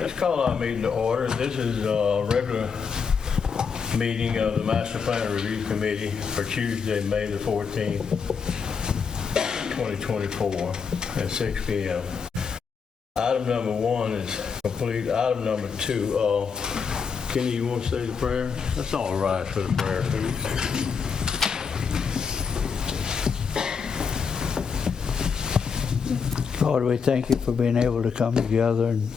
Let's call our meeting to order. This is a regular meeting of the Master Plan Review Committee for Tuesday, May the 14th, 2024 at 6 p.m. Item number 1 is complete. Item number 2, Kenny, you want to say the prayer? Let's all rise for the prayer, please. Lord, we thank you for being able to come together and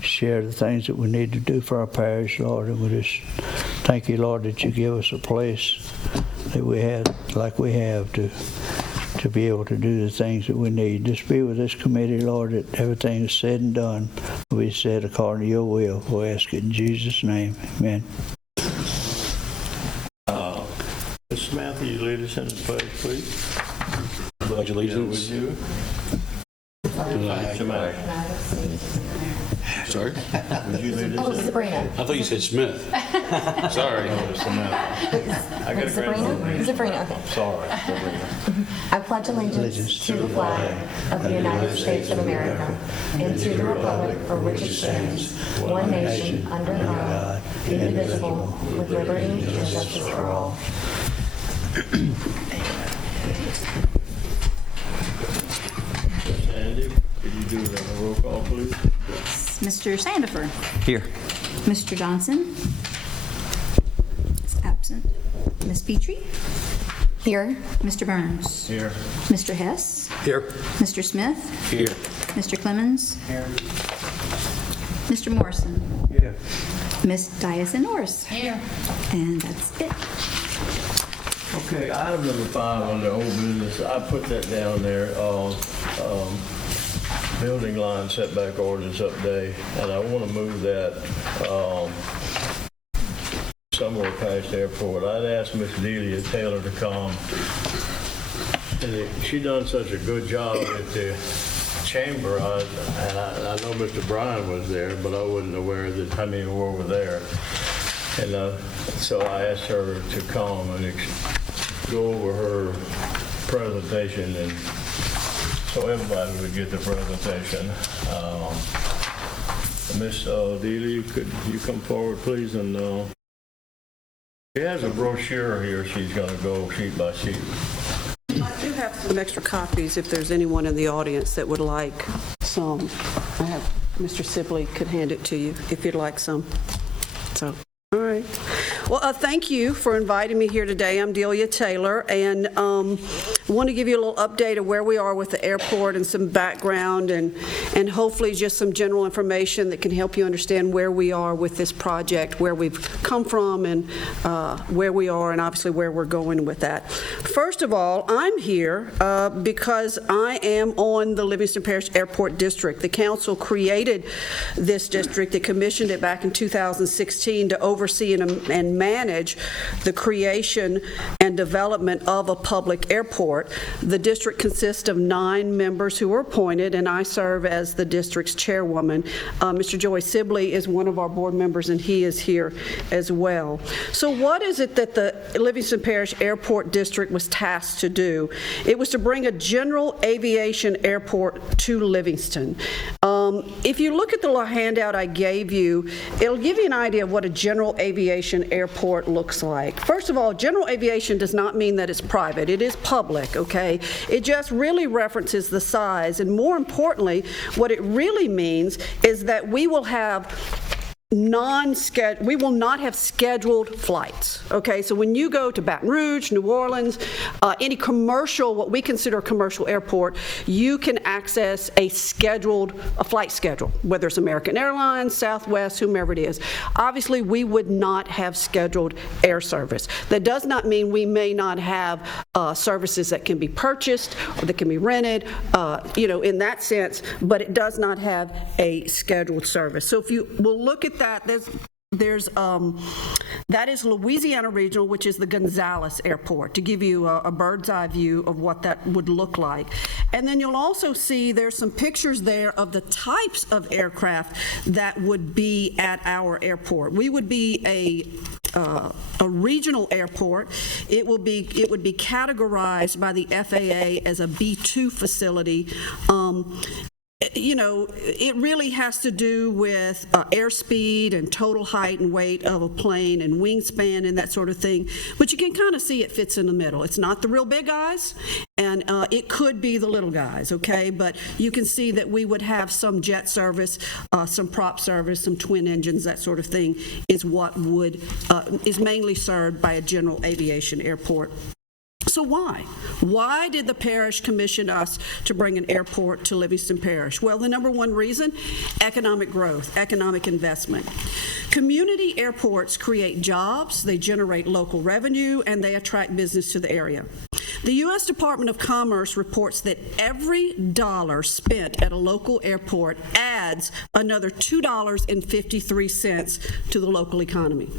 share the things that we need to do for our parish, Lord. And we just thank you, Lord, that you give us a place that we had, like we have, to be able to do the things that we need. Just be with this committee, Lord, that everything is said and done will be said according to your will. We ask it in Jesus' name. Amen. Ms. Smith, will you lead us in the pledge, please? Pledge allegiance. With you. Sorry? Would you lead us in? Sabrina. I thought you said Smith. Sorry. I got a Sabrina? Sabrina, okay. Sorry, Sabrina. I pledge allegiance to the flag of the United States of America and to the republic for which it stands, one nation, under God, indivisible, with liberty and justice for all. Andy, could you do the roll call, please? Mr. Sandifer. Here. Mr. Johnson. Is absent. Ms. Petrie. Here. Mr. Burns. Here. Mr. Hess. Here. Mr. Smith. Here. Mr. Clemens. Here. Mr. Morrison. Here. Ms. Dias Norris. Here. And that's it. Okay, item number 5 on the old business, I put that down there, building line setback ordinance update, and I want to move that somewhere past the airport. I'd asked Miss Delia Taylor to come, and she done such a good job at the chamber, and I know Mr. Bryan was there, but I wasn't aware that how many were there. And so I asked her to come and go over her presentation, and so everybody would get the presentation. Miss Delia, could you come forward, please? And she has a brochure here. She's going to go sheet by sheet. I do have some extra copies if there's anyone in the audience that would like some. I have, Mr. Sibley could hand it to you if you'd like some. So, all right. Well, thank you for inviting me here today. I'm Delia Taylor, and I want to give you a little update of where we are with the airport and some background and hopefully just some general information that can help you understand where we are with this project, where we've come from and where we are and obviously where we're going with that. First of all, I'm here because I am on the Livingston Parish Airport District. The council created this district. They commissioned it back in 2016 to oversee and manage the creation and development of a public airport. The district consists of 9 members who are appointed, and I serve as the district's chairwoman. Mr. Joey Sibley is one of our board members, and he is here as well. So what is it that the Livingston Parish Airport District was tasked to do? It was to bring a general aviation airport to Livingston. If you look at the little handout I gave you, it'll give you an idea of what a general aviation airport looks like. First of all, general aviation does not mean that it's private. It is public, okay? It just really references the size, and more importantly, what it really means is that we will have we will not have scheduled flights, okay? So when you go to Baton Rouge, New Orleans, any commercial, what we consider a commercial airport, you can access a flight schedule, whether it's American Airlines, Southwest, whomever it is. Obviously, we would not have scheduled air service. That does not mean we may not have services that can be purchased or that can be rented, in that sense, but it does not have a scheduled service. So if you will look at that, that is Louisiana Regional, which is the Gonzales Airport, to give you a bird's eye view of what that would look like. And then you'll also see there's some pictures there of the types of aircraft that would be at our airport. We would be a regional airport. It would be categorized by the FAA as a B2 facility. it really has to do with airspeed and total height and weight of a plane and wingspan and that sort of thing. But you can kind of see it fits in the middle. It's not the real big guys, and it could be the little guys, okay? But you can see that we would have some jet service, some prop service, some twin engines, that sort of thing is what is mainly served by a general aviation airport. So why? Why did the parish commission us to bring an airport to Livingston Parish? Well, the number one reason, economic growth, economic investment. Community airports create jobs, they generate local revenue, and they attract business to the area. The U.S. Department of Commerce reports that every dollar spent at a local airport adds another $2.53 to the local economy.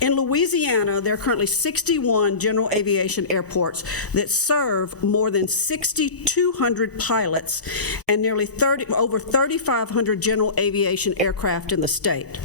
In Louisiana, there are currently 61 general aviation airports that serve more than 6,200 pilots and nearly over 3,500 general aviation aircraft in the state.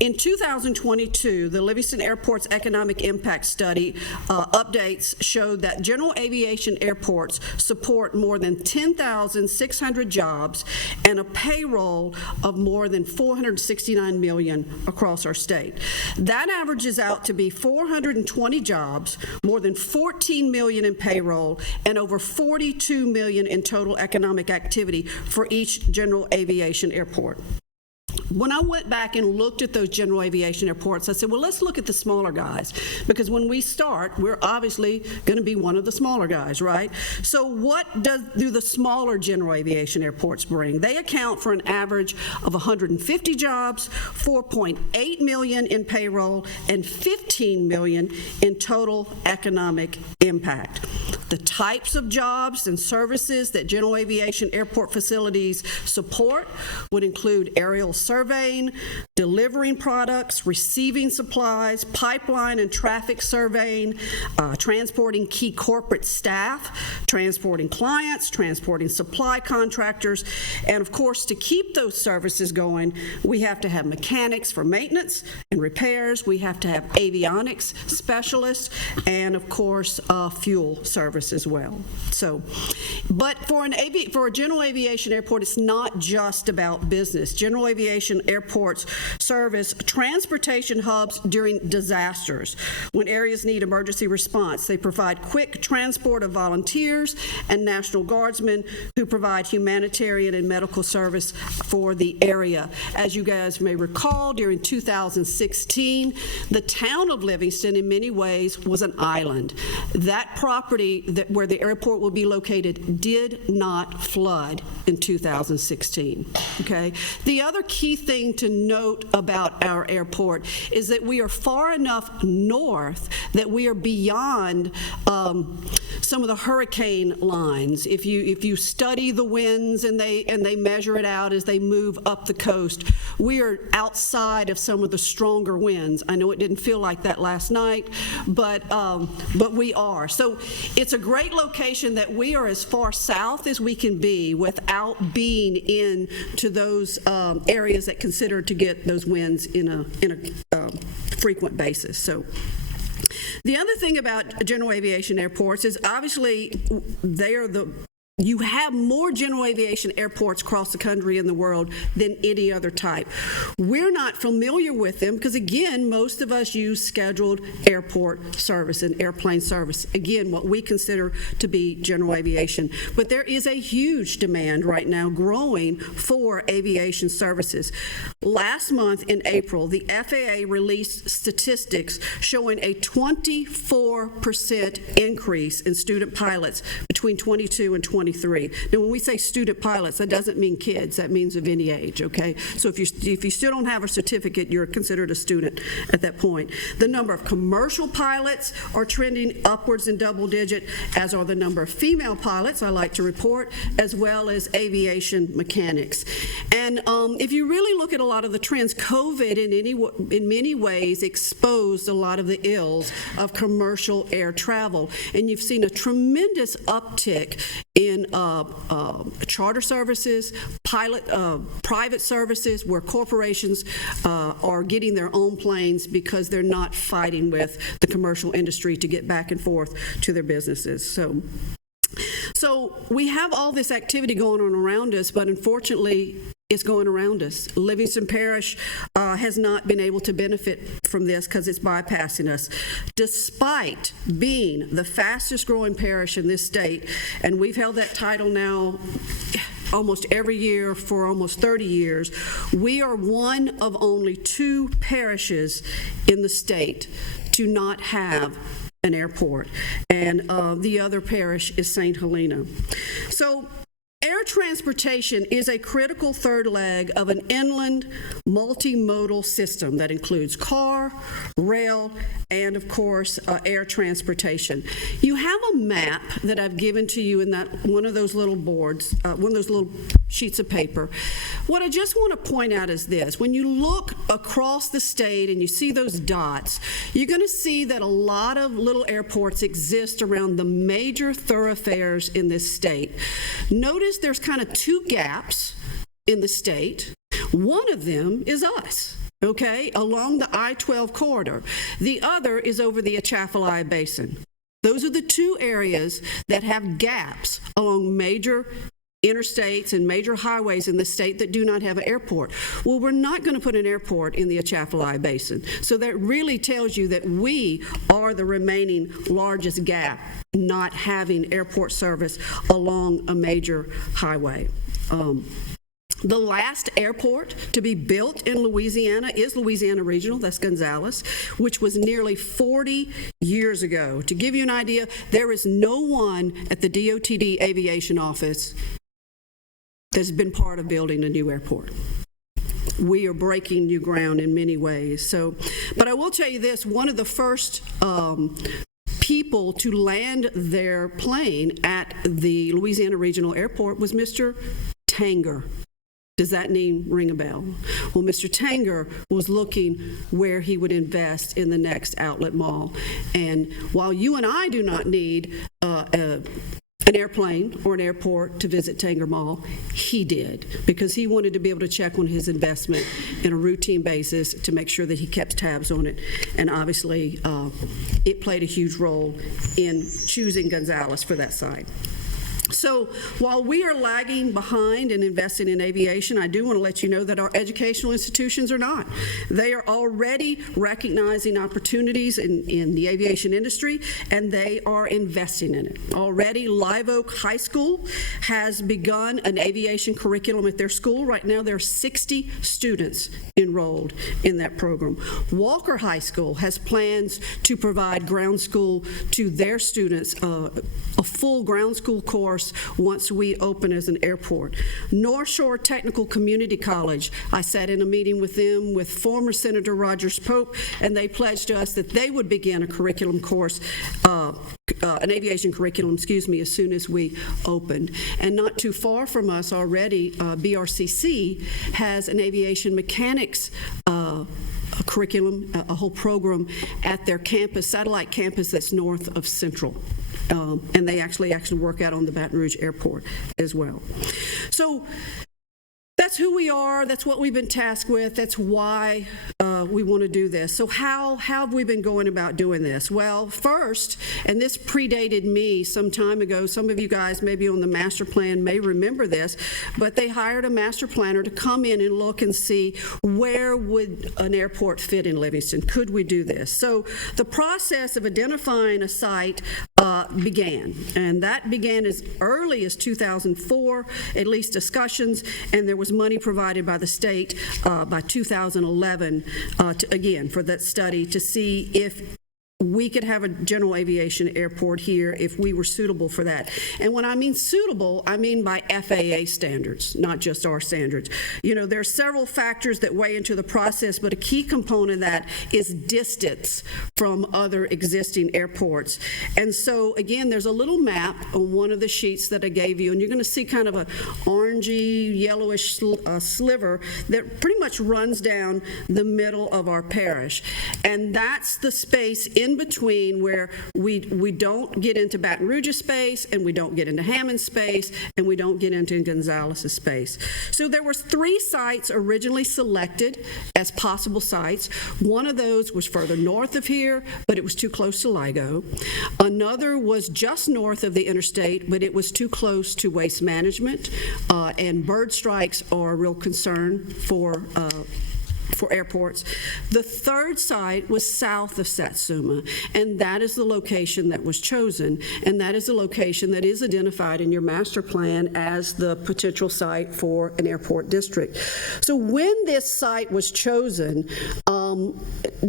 In 2022, the Livingston Airport's Economic Impact Study updates showed that general aviation airports support more than 10,600 jobs and a payroll of more than $469 million across our state. That averages out to be 420 jobs, more than $14 million in payroll, and over $42 million in total economic activity for each general aviation airport. When I went back and looked at those general aviation airports, I said, well, let's look at the smaller guys, because when we start, we're obviously going to be one of the smaller guys, right? So what do the smaller general aviation airports bring? They account for an average of 150 jobs, 4.8 million in payroll, and 15 million in total economic impact. The types of jobs and services that general aviation airport facilities support would include aerial surveying, delivering products, receiving supplies, pipeline and traffic surveying, transporting key corporate staff, transporting clients, transporting supply contractors, and of course, to keep those services going, we have to have mechanics for maintenance and repairs, we have to have avionics specialists, and of course, fuel service as well. So, but for a general aviation airport, it's not just about business. General aviation airports serve as transportation hubs during disasters. When areas need emergency response, they provide quick transport of volunteers and National Guardsmen who provide humanitarian and medical service for the area. As you guys may recall, during 2016, the town of Livingston in many ways was an island. That property where the airport will be located did not flood in 2016, okay? The other key thing to note about our airport is that we are far enough north that we are beyond some of the hurricane lines. If you study the winds and they measure it out as they move up the coast, we are outside of some of the stronger winds. I know it didn't feel like that last night, but we are. So it's a great location that we are as far south as we can be without being into those areas that consider to get those winds in a frequent basis. So the other thing about general aviation airports is obviously you have more general aviation airports across the country and the world than any other type. We're not familiar with them because, again, most of us use scheduled airport service and airplane service. Again, what we consider to be general aviation. But there is a huge demand right now growing for aviation services. Last month in April, the FAA released statistics showing a 24% increase in student pilots between 22 and 23. Now, when we say student pilots, that doesn't mean kids. That means of any age, okay? So if you still don't have a certificate, you're considered a student at that point. The number of commercial pilots are trending upwards in double digit, as are the number of female pilots, I like to report, as well as aviation mechanics. And if you really look at a lot of the trends, COVID in many ways exposed a lot of the ills of commercial air travel. And you've seen a tremendous uptick in charter services, private services, where corporations are getting their own planes because they're not fighting with the commercial industry to get back and forth to their businesses. So So we have all this activity going on around us, but unfortunately, it's going around us. Livingston Parish has not been able to benefit from this because it's bypassing us. Despite being the fastest growing parish in this state, and we've held that title now almost every year for almost 30 years, we are one of only 2 parishes in the state to not have an airport, and the other parish is St. Helena. So air transportation is a critical third leg of an inland multimodal system that includes car, rail, and of course, air transportation. You have a map that I've given to you in that one of those little boards, one of those little sheets of paper. What I just want to point out is this. When you look across the state and you see those dots, you're going to see that a lot of little airports exist around the major thoroughfares in this state. Notice there's kind of 2 gaps in the state. One of them is us, okay, along the I-12 corridor. The other is over the Atchafalaya Basin. Those are the 2 areas that have gaps along major interstates and major highways in the state that do not have an airport. Well, we're not going to put an airport in the Atchafalaya Basin. So that really tells you that we are the remaining largest gap not having airport service along a major highway. The last airport to be built in Louisiana is Louisiana Regional, that's Gonzales, which was nearly 40 years ago. To give you an idea, there is no one at the DOTD Aviation Office that's been part of building a new airport. We are breaking new ground in many ways. So, but I will tell you this, one of the first people to land their plane at the Louisiana Regional Airport was Mr. Tanger. Does that name ring a bell? Well, Mr. Tanger was looking where he would invest in the next outlet mall. And while you and I do not need an airplane or an airport to visit Tanger Mall, he did, because he wanted to be able to check on his investment in a routine basis to make sure that he kept tabs on it. And obviously, it played a huge role in choosing Gonzales for that site. So while we are lagging behind in investing in aviation, I do want to let you know that our educational institutions are not. They are already recognizing opportunities in the aviation industry, and they are investing in it. Already, Live Oak High School has begun an aviation curriculum at their school. Right now, there are 60 students enrolled in that program. Walker High School has plans to provide ground school to their students, a full ground school course once we open as an airport. North Shore Technical Community College, I sat in a meeting with them with former Senator Rogers Pope, and they pledged to us that they would begin a curriculum course, an aviation curriculum, as soon as we opened. And not too far from us already, BRCC has an aviation mechanics a curriculum, a whole program at their campus, satellite campus that's north of Central. And they actually work out on the Baton Rouge Airport as well. So that's who we are. That's what we've been tasked with. That's why we want to do this. So how have we been going about doing this? Well, first, and this predated me some time ago, some of you guys maybe on the master plan may remember this, but they hired a master planner to come in and look and see where would an airport fit in Livingston. Could we do this? So the process of identifying a site began, and that began as early as 2004, at least discussions, and there was money provided by the state by 2011, again, for that study to see if we could have a general aviation airport here if we were suitable for that. And when I mean suitable, I mean by FAA standards, not just our standards. You know, there are several factors that weigh into the process, but a key component of that is distance from other existing airports. And so, again, there's a little map on one of the sheets that I gave you, and you're going to see kind of an orangey, yellowish sliver that pretty much runs down the middle of our parish. And that's the space in in between where we don't get into Baton Rouge's space, and we don't get into Hammond's space, and we don't get into Gonzalez's space. So there were 3 sites originally selected as possible sites. One of those was further north of here, but it was too close to LIGO. Another was just north of the interstate, but it was too close to waste management, and bird strikes are a real concern for airports. The third site was south of Satsuma, and that is the location that was chosen, and that is the location that is identified in your master plan as the potential site for an airport district. So when this site was chosen,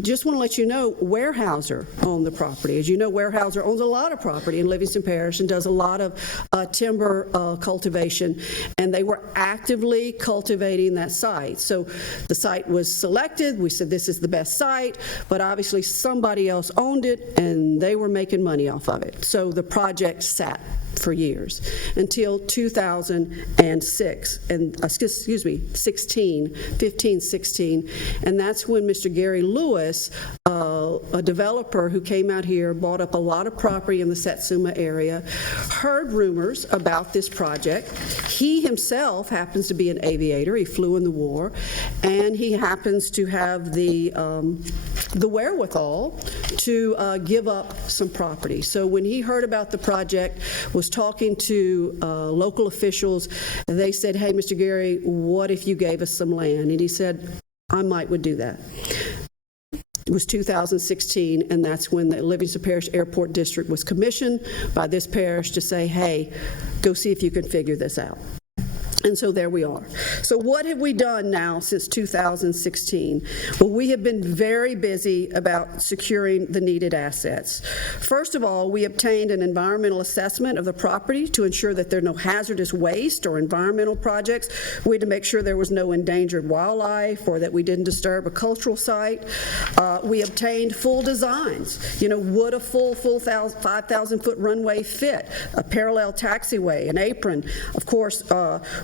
just want to let you know, Weyerhaeuser owned the property. As you know, Weyerhaeuser owns a lot of property in Livingston Parish and does a lot of timber cultivation, and they were actively cultivating that site. So the site was selected. We said this is the best site, but obviously somebody else owned it, and they were making money off of it. So the project sat for years until 2006, and 16, and that's when Mr. Gary Lewis, a developer who came out here, bought up a lot of property in the Satsuma area, heard rumors about this project. He himself happens to be an aviator. He flew in the war, and he happens to have the wherewithal to give up some property. So when he heard about the project, was talking to local officials, they said, "Hey, Mr. Gary, what if you gave us some land?" And he said, "I would do that." It was 2016, and that's when the Livingston Parish Airport District was commissioned by this parish to say, "Hey, go see if you can figure this out." And so there we are. So what have we done now since 2016? Well, we have been very busy about securing the needed assets. First of all, we obtained an environmental assessment of the property to ensure that there are no hazardous waste or environmental projects. We had to make sure there was no endangered wildlife or that we didn't disturb a cultural site. We obtained full designs. Would a full 5,000-foot runway fit? A parallel taxiway, an apron. Of course,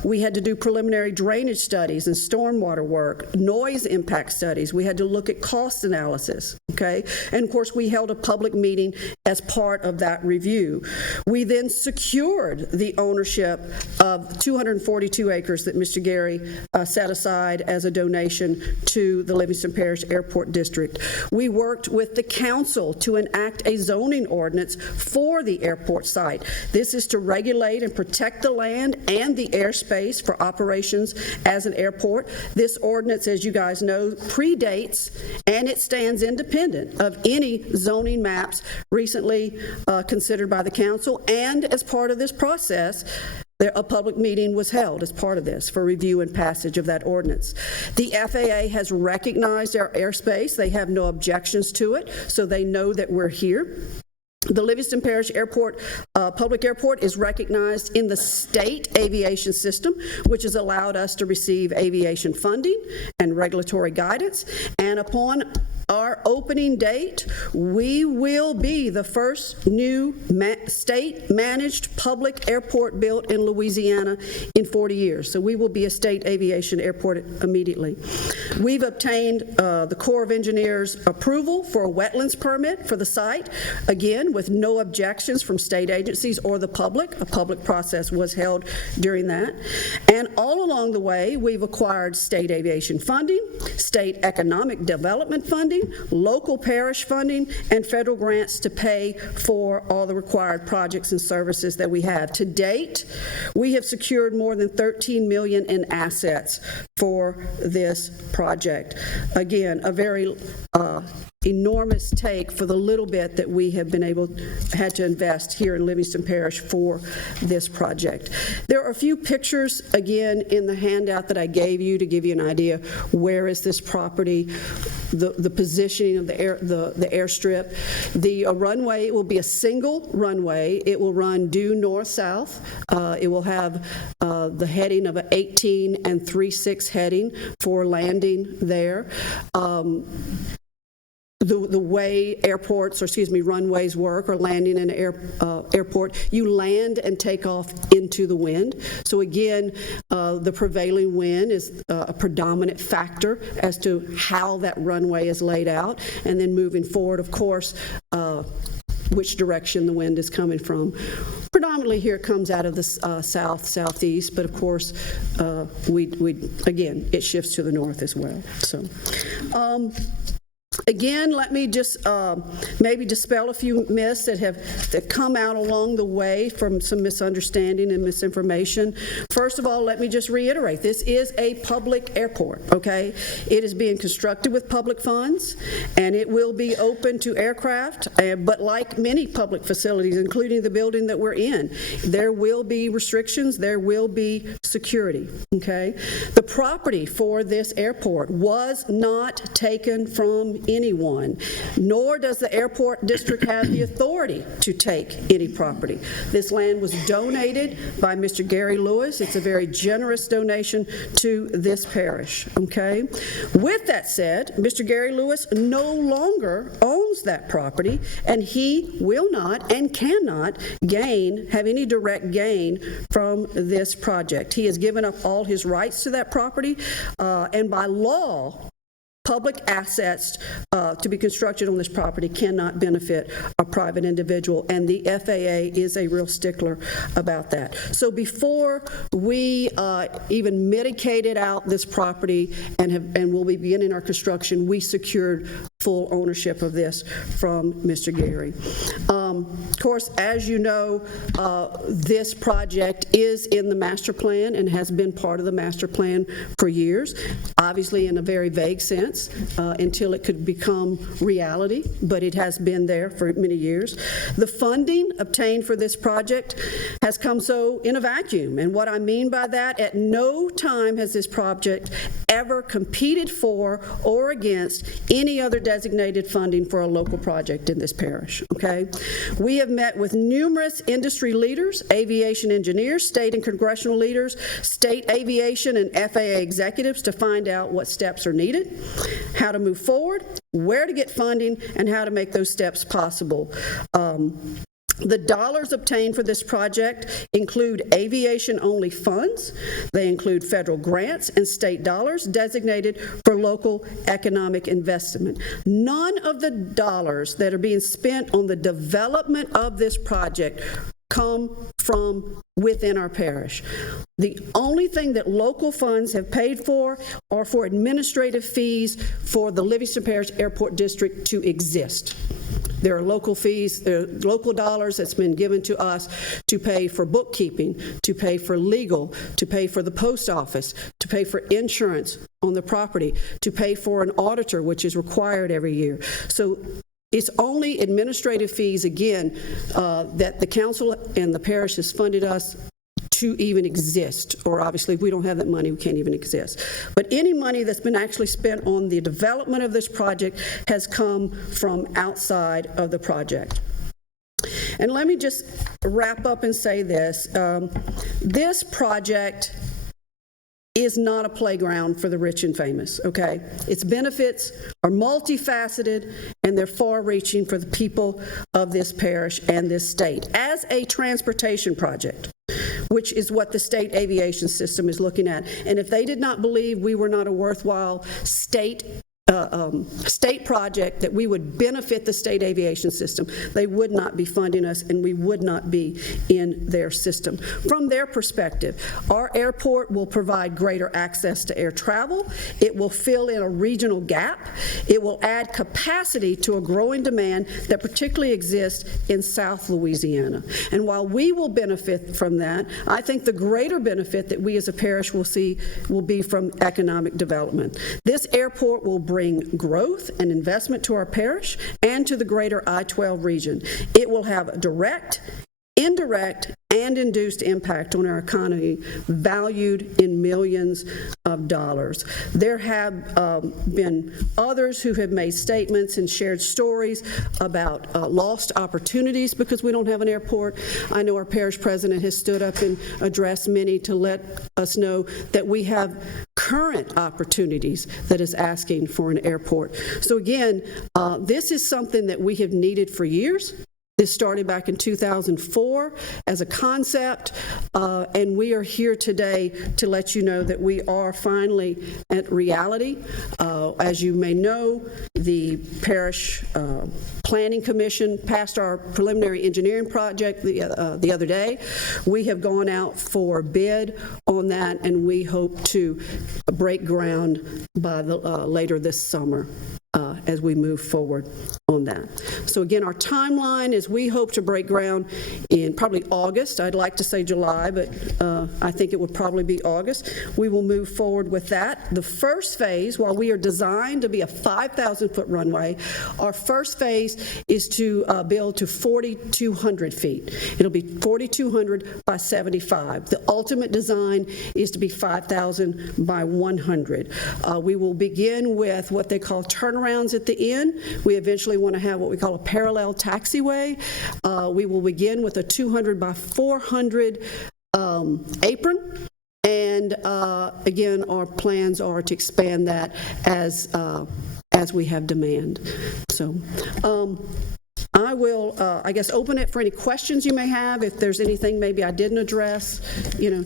we had to do preliminary drainage studies and stormwater work, noise impact studies. We had to look at cost analysis, okay? And of course, we held a public meeting as part of that review. We then secured the ownership of 242 acres that Mr. Gary set aside as a donation to the Livingston Parish Airport District. We worked with the council to enact a zoning ordinance for the airport site. This is to regulate and protect the land and the airspace for operations as an airport. This ordinance, as you guys know, predates and it stands independent of any zoning maps recently considered by the council. And as part of this process, a public meeting was held as part of this for review and passage of that ordinance. The FAA has recognized our airspace. They have no objections to it, so they know that we're here. The Livingston Parish Airport, public airport, is recognized in the state aviation system, which has allowed us to receive aviation funding and regulatory guidance. And upon our opening date, we will be the first new state-managed public airport built in Louisiana in 40 years. So we will be a state aviation airport immediately. We've obtained the Corps of Engineers approval for a wetlands permit for the site, again, with no objections from state agencies or the public. A public process was held during that. And all along the way, we've acquired state aviation funding, state economic development funding, local parish funding, and federal grants to pay for all the required projects and services that we have. To date, we have secured more than $13 million in assets for this project. Again, a very enormous take for the little bit that we have been had to invest here in Livingston Parish for this project. There are a few pictures, again, in the handout that I gave you to give you an idea where is this property, the positioning of the airstrip. The runway will be a single runway. It will run due north-south. It will have the heading of an 18 and 3/6 heading for landing there. the way airports, or excuse me, runways work, or landing in an airport, you land and take off into the wind. So again, the prevailing wind is a predominant factor as to how that runway is laid out. And then moving forward, of course, which direction the wind is coming from. Predominantly here it comes out of the south, southeast, but of course, again, it shifts to the north as well. So, again, let me just maybe dispel a few myths that come out along the way from some misunderstanding and misinformation. First of all, let me just reiterate, this is a public airport, okay? It is being constructed with public funds, and it will be open to aircraft, but like many public facilities, including the building that we're in, there will be restrictions, there will be security, okay? The property for this airport was not taken from anyone, nor does the airport district have the authority to take any property. This land was donated by Mr. Gary Lewis. It's a very generous donation to this parish, okay? With that said, Mr. Gary Lewis no longer owns that property, and he will not and cannot have any direct gain from this project. He has given up all his rights to that property, and by law, public assets to be constructed on this property cannot benefit a private individual, and the FAA is a real stickler about that. So before we even mitigated out this property and will be beginning our construction, we secured full ownership of this from Mr. Gary. Of course, as you know, this project is in the master plan and has been part of the master plan for years, obviously in a very vague sense, until it could become reality, but it has been there for many years. The funding obtained for this project has come so in a vacuum, and what I mean by that, at no time has this project ever competed for or against any other designated funding for a local project in this parish, okay? We have met with numerous industry leaders, aviation engineers, state and congressional leaders, state aviation and FAA executives to find out what steps are needed, how to move forward, where to get funding, and how to make those steps possible. The dollars obtained for this project include aviation-only funds. They include federal grants and state dollars designated for local economic investment. None of the dollars that are being spent on the development of this project come from within our parish. The only thing that local funds have paid for are for administrative fees for the Livingston Parish Airport District to exist. There are local fees, there are local dollars that's been given to us to pay for bookkeeping, to pay for legal, to pay for the post office, to pay for insurance on the property, to pay for an auditor, which is required every year. So it's only administrative fees, again, that the council and the parish has funded us to even exist, or obviously if we don't have that money, we can't even exist. But any money that's been actually spent on the development of this project has come from outside of the project. And let me just wrap up and say this. This project is not a playground for the rich and famous, okay? Its benefits are multifaceted and they're far-reaching for the people of this parish and this state. As a transportation project, which is what the state aviation system is looking at, and if they did not believe we were not a worthwhile state project that we would benefit the state aviation system, they would not be funding us and we would not be in their system. From their perspective, our airport will provide greater access to air travel. It will fill in a regional gap. It will add capacity to a growing demand that particularly exists in South Louisiana. And while we will benefit from that, I think the greater benefit that we as a parish will see will be from economic development. This airport will bring growth and investment to our parish and to the greater I-12 region. It will have direct, indirect and induced impact on our economy valued in millions of dollars. There have been others who have made statements and shared stories about lost opportunities because we don't have an airport. I know our parish president has stood up and addressed many to let us know that we have current opportunities that is asking for an airport. So again, this is something that we have needed for years. This started back in 2004 as a concept, and we are here today to let you know that we are finally at reality. As you may know, the Parish Planning Commission passed our preliminary engineering project the other day. We have gone out for bid on that, and we hope to break ground by later this summer. As we move forward on that. So again, our timeline is we hope to break ground in probably August. I'd like to say July, but I think it would probably be August. We will move forward with that. The first phase, while we are designed to be a 5,000-foot runway, our first phase is to build to 4,200 feet. It'll be 4,200 by 75. The ultimate design is to be 5,000 by 100. We will begin with what they call turnarounds at the end. We eventually want to have what we call a parallel taxiway. We will begin with a 200 by 400 apron. And again, our plans are to expand that as we have demand. So I will, I guess, open it for any questions you may have. If there's anything maybe I didn't address,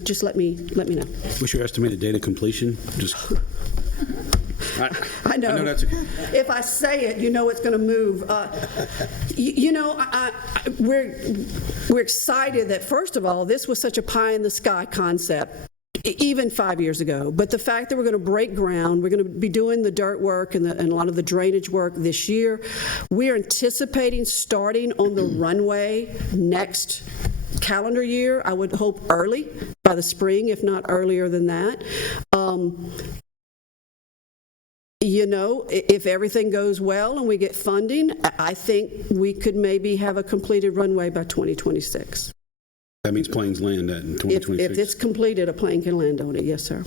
just let me know. What's your estimated date of completion? Just. I know. I know that's okay. If I say it, you know it's going to move. We're excited that, first of all, this was such a pie-in-the-sky concept, even 5 years ago. But the fact that we're going to break ground, we're going to be doing the dirt work and a lot of the drainage work this year. We're anticipating starting on the runway next calendar year. I would hope early, by the spring, if not earlier than that. If everything goes well and we get funding, I think we could maybe have a completed runway by 2026. That means planes land in 2026? If it's completed, a plane can land on it, yes, sir.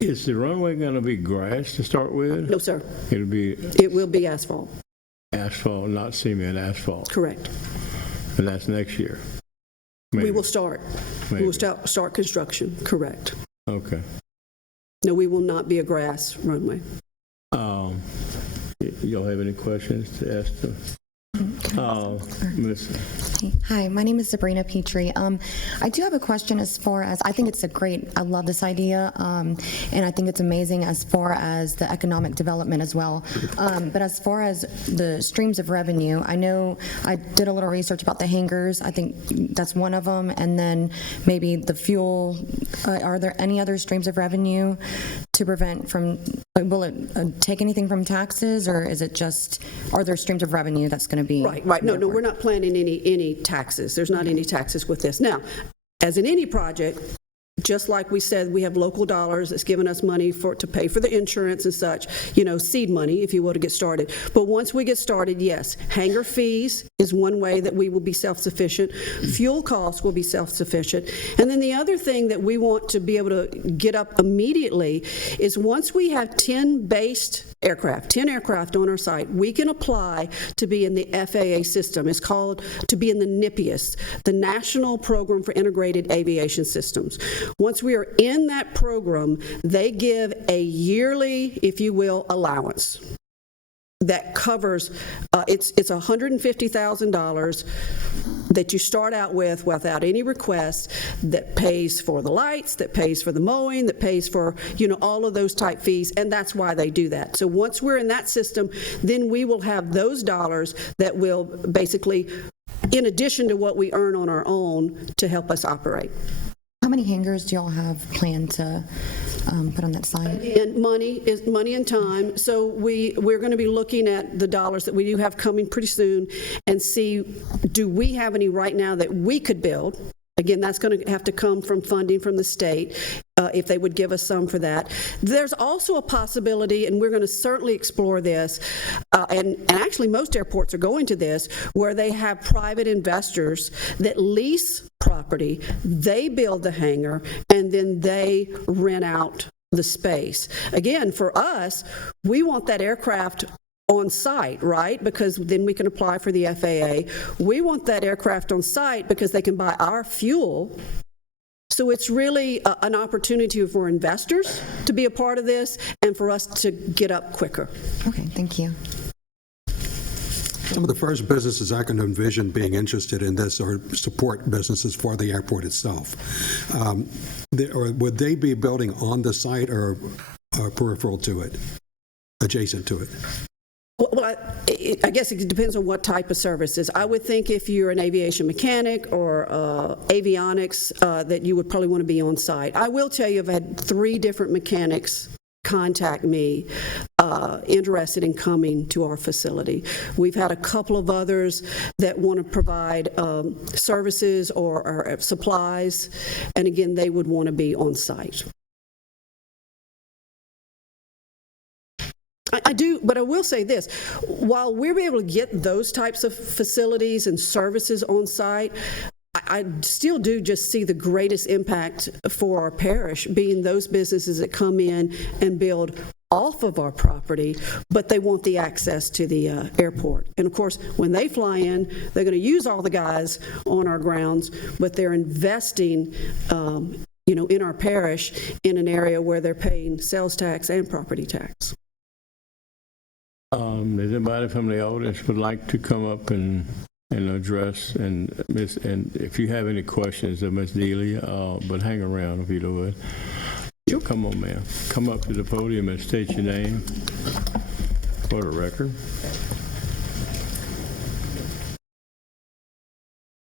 Is the runway going to be grass to start with? No, sir. It will be asphalt. Asphalt, not cement, asphalt. Correct. And that's next year? Maybe. We will start. Maybe. We will start construction, correct. Okay. No, we will not be a grass runway. Y'all have any questions to ask them? Hi, my name is Sabrina Petrie. I do have a question as far as, I think it's I love this idea, and I think it's amazing as far as the economic development as well. But as far as the streams of revenue, I know I did a little research about the hangars. I think that's one of them, and then maybe the fuel. Are there any other streams of revenue to prevent from, will it take anything from taxes, or is it just, are there streams of revenue that's going to be? Right. No, we're not planning any taxes. There's not any taxes with this. Now, as in any project, just like we said, we have local dollars that's given us money to pay for the insurance and such, seed money, if you will, to get started. But once we get started, yes, hangar fees is one way that we will be self-sufficient. Fuel costs will be self-sufficient. And then the other thing that we want to be able to get up immediately is once we have 10 aircraft on our site, we can apply to be in the FAA system. It's called to be in the NIPIAS, the National Program for Integrated Aviation Systems. Once we are in that program, they give a yearly, if you will, allowance that covers, it's $150,000 that you start out with without any requests, that pays for the lights, that pays for the mowing, that pays for, all of those type fees, and that's why they do that. So once we're in that system, then we will have those dollars that will basically, in addition to what we earn on our own, to help us operate. How many hangars do y'all have planned to put on that site? And money and time. So we're going to be looking at the dollars that we do have coming pretty soon and see, do we have any right now that we could build? Again, that's going to have to come from funding from the state, if they would give us some for that. There's also a possibility, and we're going to certainly explore this, and actually most airports are going to this, where they have private investors that lease property, they build the hangar, and then they rent out the space. Again, for us, we want that aircraft on site, right? Because then we can apply for the FAA. We want that aircraft on site because they can buy our fuel. So it's really an opportunity for investors to be a part of this and for us to get up quicker. Okay, thank you. Some of the first businesses I can envision being interested in this are support businesses for the airport itself. Or would they be building on the site or peripheral to it, adjacent to it? Well, I guess it depends on what type of services. I would think if you're an aviation mechanic or avionics, that you would probably want to be on site. I will tell you, I've had 3 different mechanics contact me interested in coming to our facility. We've had a couple of others that want to provide services or supplies, and again, they would want to be on site. I do, but I will say this. While we're able to get those types of facilities and services on site, I still do just see the greatest impact for our parish being those businesses that come in and build off of our property, but they want the access to the airport. And of course, when they fly in, they're going to use all the guys on our grounds, but they're investing in our parish in an area where they're paying sales tax and property tax. Does anybody from the audience would like to come up and address and if you have any questions of Ms. Delia, but hang around if you would. Sure. Come on, ma'am. Come up to the podium and state your name for the record.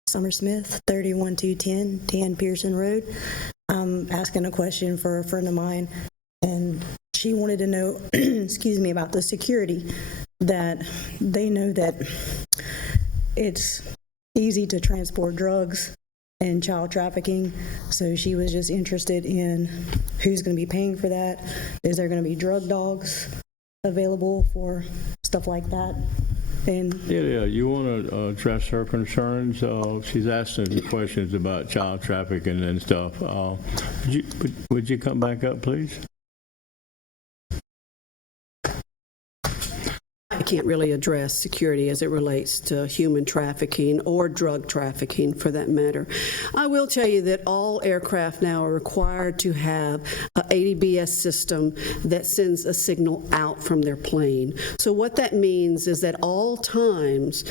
Summer Smith, 31210 Dan Pearson Road. I'm asking a question for a friend of mine, and she wanted to know, excuse me, about the security, that they know that it's easy to transport drugs and child trafficking. So she was just interested in who's going to be paying for that. Is there going to be drug dogs available for stuff like that? And Yeah, you want to address her concerns? She's asking the questions about child trafficking and stuff. Would you come back up, please? I can't really address security as it relates to human trafficking or drug trafficking for that matter. I will tell you that all aircraft now are required to have an ADBS system that sends a signal out from their plane. So what that means is that all times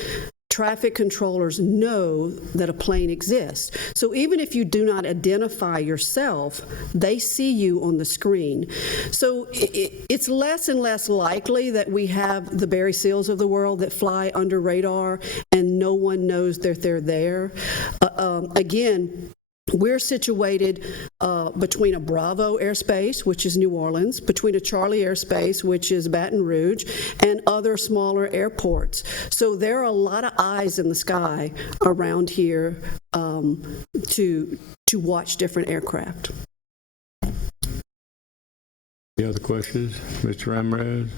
traffic controllers know that a plane exists. So even if you do not identify yourself, they see you on the screen. So it's less and less likely that we have the Barry Seals of the world that fly under radar and no one knows that they're there. Again, we're situated between a Bravo airspace, which is New Orleans, between a Charlie airspace, which is Baton Rouge, and other smaller airports. So there are a lot of eyes in the sky around here to watch different aircraft. Any other questions? Mr. Ramirez?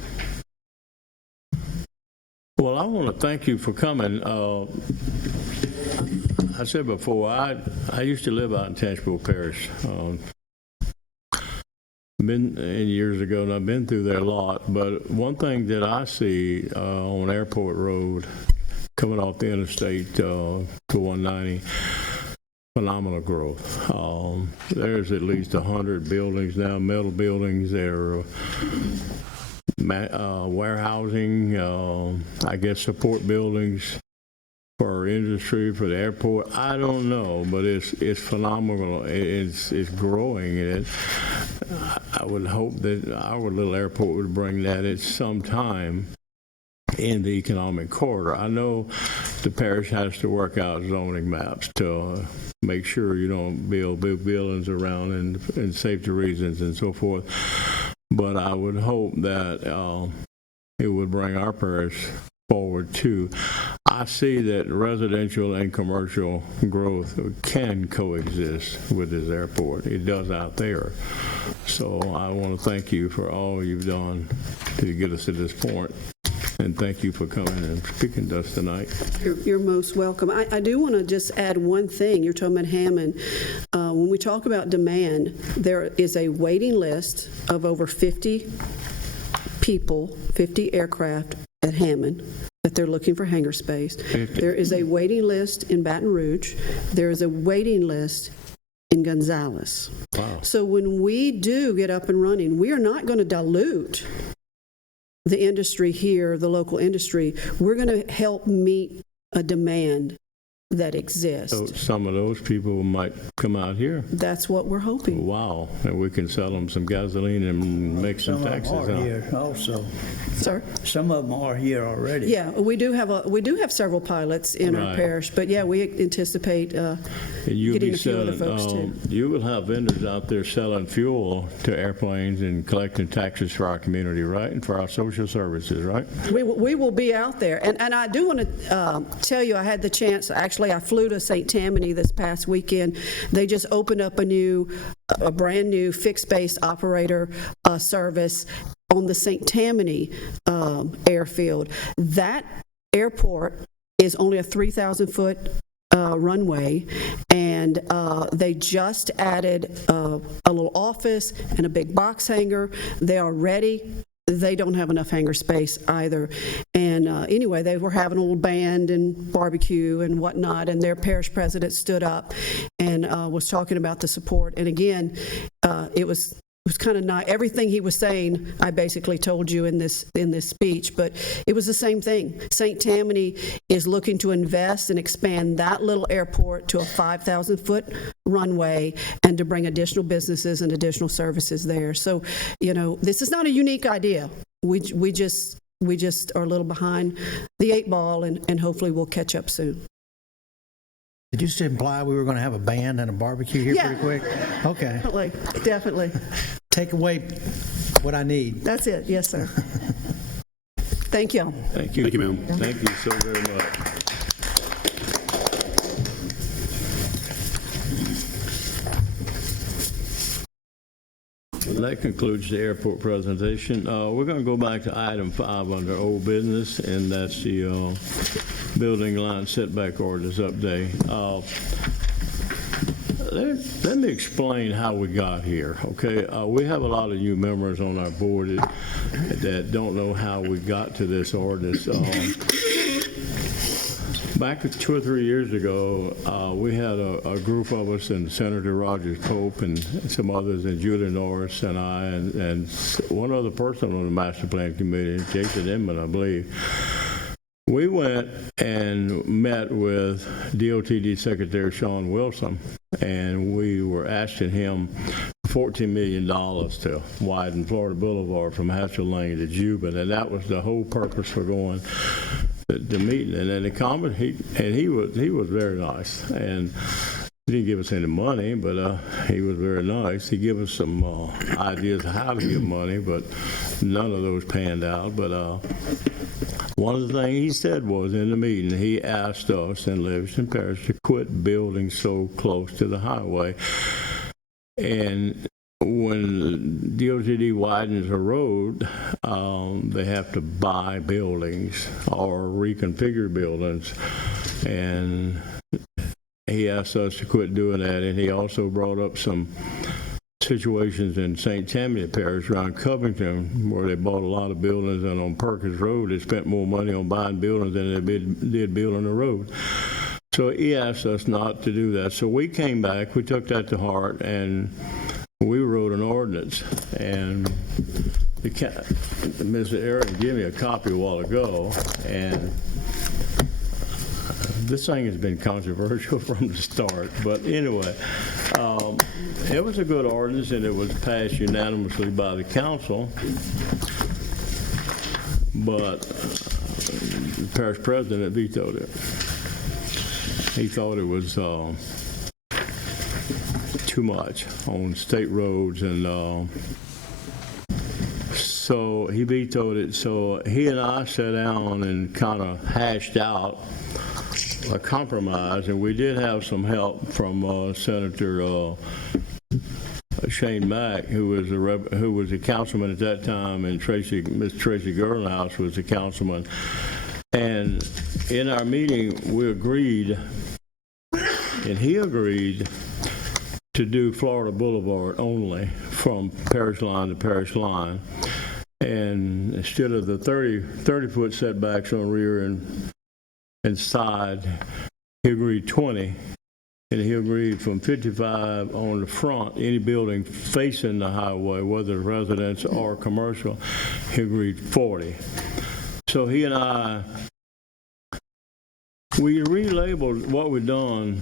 Well, I want to thank you for coming. I said before, I used to live out in Tangipahoa Parish. Years ago, and I've been through there a lot. But one thing that I see on Airport Road, coming off the interstate to 190, phenomenal growth. There's at least 100 buildings now, metal buildings. There are warehousing, I guess support buildings for our industry, for the airport. I don't know, but it's phenomenal. It's growing, and I would hope that our little airport would bring that at some time in the economic corridor. I know the parish has to work out zoning maps to make sure you don't build big buildings around and safety reasons and so forth. But I would hope that it would bring our parish forward to. I see that residential and commercial growth can coexist with this airport. It does out there. So I want to thank you for all you've done to get us to this point. And thank you for coming and speaking to us tonight. You're most welcome. I do want to just add one thing. You're talking about Hammond. When we talk about demand, there is a waiting list of over 50 people, 50 aircraft at Hammond that they're looking for hangar space. There is a waiting list in Baton Rouge. There is a waiting list in Gonzales. Wow. So when we do get up and running, we are not going to dilute the industry here, the local industry. We're going to help meet a demand that exists. So some of those people might come out here. That's what we're hoping. Wow. And we can sell them some gasoline and make some taxes. Some of them Huh? are here also. Sir? Some of them are here already. Yeah, we do have several pilots in our Right. parish, but yeah, we anticipate And you'll getting be a few other selling, folks too. you will have vendors out there selling fuel to airplanes and collecting taxes for our community, right? And for our social services, right? We will be out there. And I do want to tell you, I had the chance, actually, I flew to St. Tammany this past weekend. They just opened up a brand new fixed-base operator service on the St. Tammany airfield. That airport is only a 3,000-foot runway, and they just added a little office and a big box hangar. They are ready. They don't have enough hangar space either. And anyway, they were having a little band and barbecue and whatnot, and their parish president stood up and was talking about the support. And again, it was kind of nice. Everything he was saying, I basically told you in this speech, but it was the same thing. St. Tammany is looking to invest and expand that little airport to a 5,000-foot runway and to bring additional businesses and additional services there. So, this is not a unique idea. We just are a little behind the 8 ball, and hopefully we'll catch up soon. Did you just imply we were going to have a band and a barbecue here Yeah. pretty quick? Okay. Definitely. Take away what I need. That's it. Yes, sir. Thank you. Thank you. Thank you, ma'am. Thank you so very much. That concludes the airport presentation. We're going to go back to item 5 under old business, and that's the building line setback ordinance update. Let me explain how we got here, okay? We have a lot of new members on our board that don't know how we got to this ordinance. Back 2 or 3 years ago, we had a group of us, and Senator Rogers Pope and some others, and Julie Norris and I, and one other person on the master plan committee, Jason Inman, I believe. We went and met with DOTD Secretary Sean Wilson, and we were asking him $14 million to widen Florida Boulevard from Hatchell Lane to Jubin, and that was the whole purpose for going the meeting. And then the comment, he was very nice, and he didn't give us any money, but he was very nice. He gave us some ideas of how to get money, but none of those panned out. But one of the things he said was in the meeting, he asked us in Livingston Parish to quit building so close to the highway. And when DOTD widens a road, they have to buy buildings or reconfigure buildings. And he asked us to quit doing that, and he also brought up some situations in St. Tammany Parish around Covington where they bought a lot of buildings, and on Perkins Road they spent more money on buying buildings than they did building the road. So he asked us not to do that. So we came back, we took that to heart, and we wrote an ordinance. And Mr. Aaron gave me a copy a while ago, and this thing has been controversial from the start, but anyway, it was a good ordinance, and it was passed unanimously by the council, but the parish president vetoed it. He thought it was too much on state roads and So he vetoed it. So he and I sat down and kind of hashed out a compromise, and we did have some help from Senator Shane Mack, who was a councilman at that time, and Miss Tracy Gurlenhouse was a councilman. And in our meeting, we agreed, and he agreed, to do Florida Boulevard only from parish line to parish line. And instead of the 30-foot setbacks on rear and side, he agreed 20. And he agreed from 55 on the front, any building facing the highway, whether residence or commercial, he agreed 40. So he and I, we relabeled, what we've done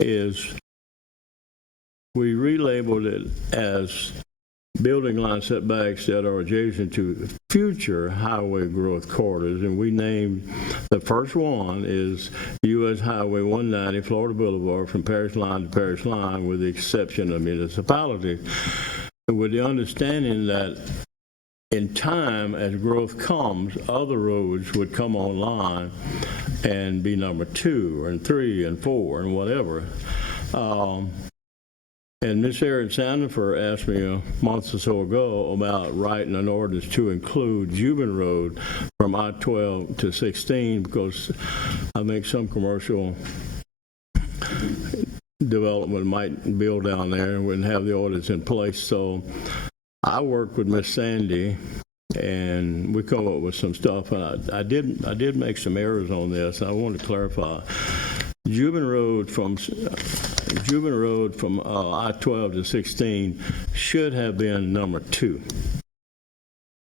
is we relabeled it as building line setbacks that are adjacent to future highway growth corridors, and we named the first one is U.S. Highway 190, Florida Boulevard, from parish line to parish line, with the exception of municipalities, with the understanding that in time, as growth comes, other roads would come online and be number 2 and 3 and 4 and whatever. And Ms. Erin Sandifer asked me a month or so ago about writing an ordinance to include Jubin Road from I-12 to 16, because I think some commercial development might build down there and wouldn't have the ordinance in place. So I worked with Ms. Sandy, and we come up with some stuff. And I did make some errors on this. I want to clarify. Jubin Road from I-12 to 16 should have been number 2.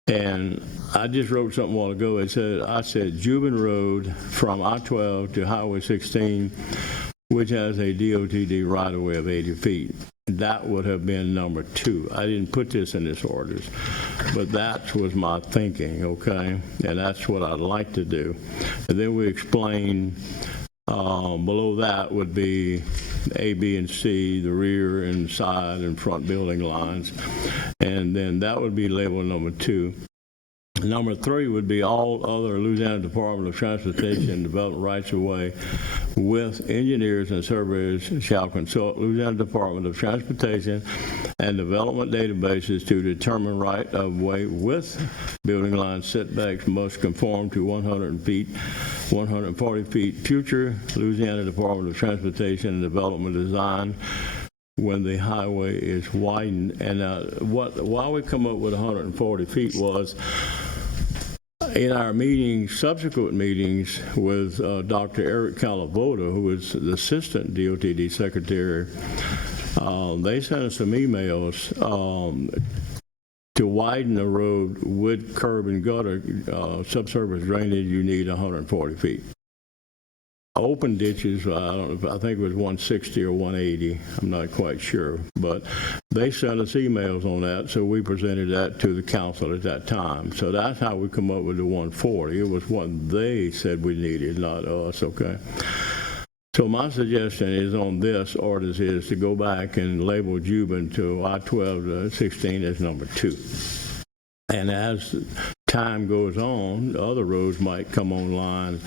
And I just wrote something a while ago. I said Jubin Road from I-12 to Highway 16, which has a DOTD right-of-way of 80 feet. That would have been number 2. I didn't put this in this orders, but that was my thinking, okay? And that's what I'd like to do. And then we explain below that would be A, B, and C, the rear and side and front building lines. And then that would be labeled number 2. Number 3 would be all other Louisiana Department of Transportation development rights of way with engineers and surveyors shall consult Louisiana Department of Transportation and development databases to determine right of way with building line setbacks must conform to 140 feet future Louisiana Department of Transportation and Development design when the highway is widened. And why we come up with 140 feet was in our meetings, subsequent meetings with Dr. Eric Calavoda, who was the assistant DOTD secretary, they sent us some emails to widen the road with curb and gutter subsurface drainage. You need 140 feet. Open ditches, I don't know, I think it was 160 or 180, I'm not quite sure, but they sent us emails on that, so we presented that to the council at that time. So that's how we come up with the 140. It was what they said we needed, not us, okay? So my suggestion is on this orders is to go back and label Jubin to I-12 to 16 as number 2. And as time goes on, other roads might come online,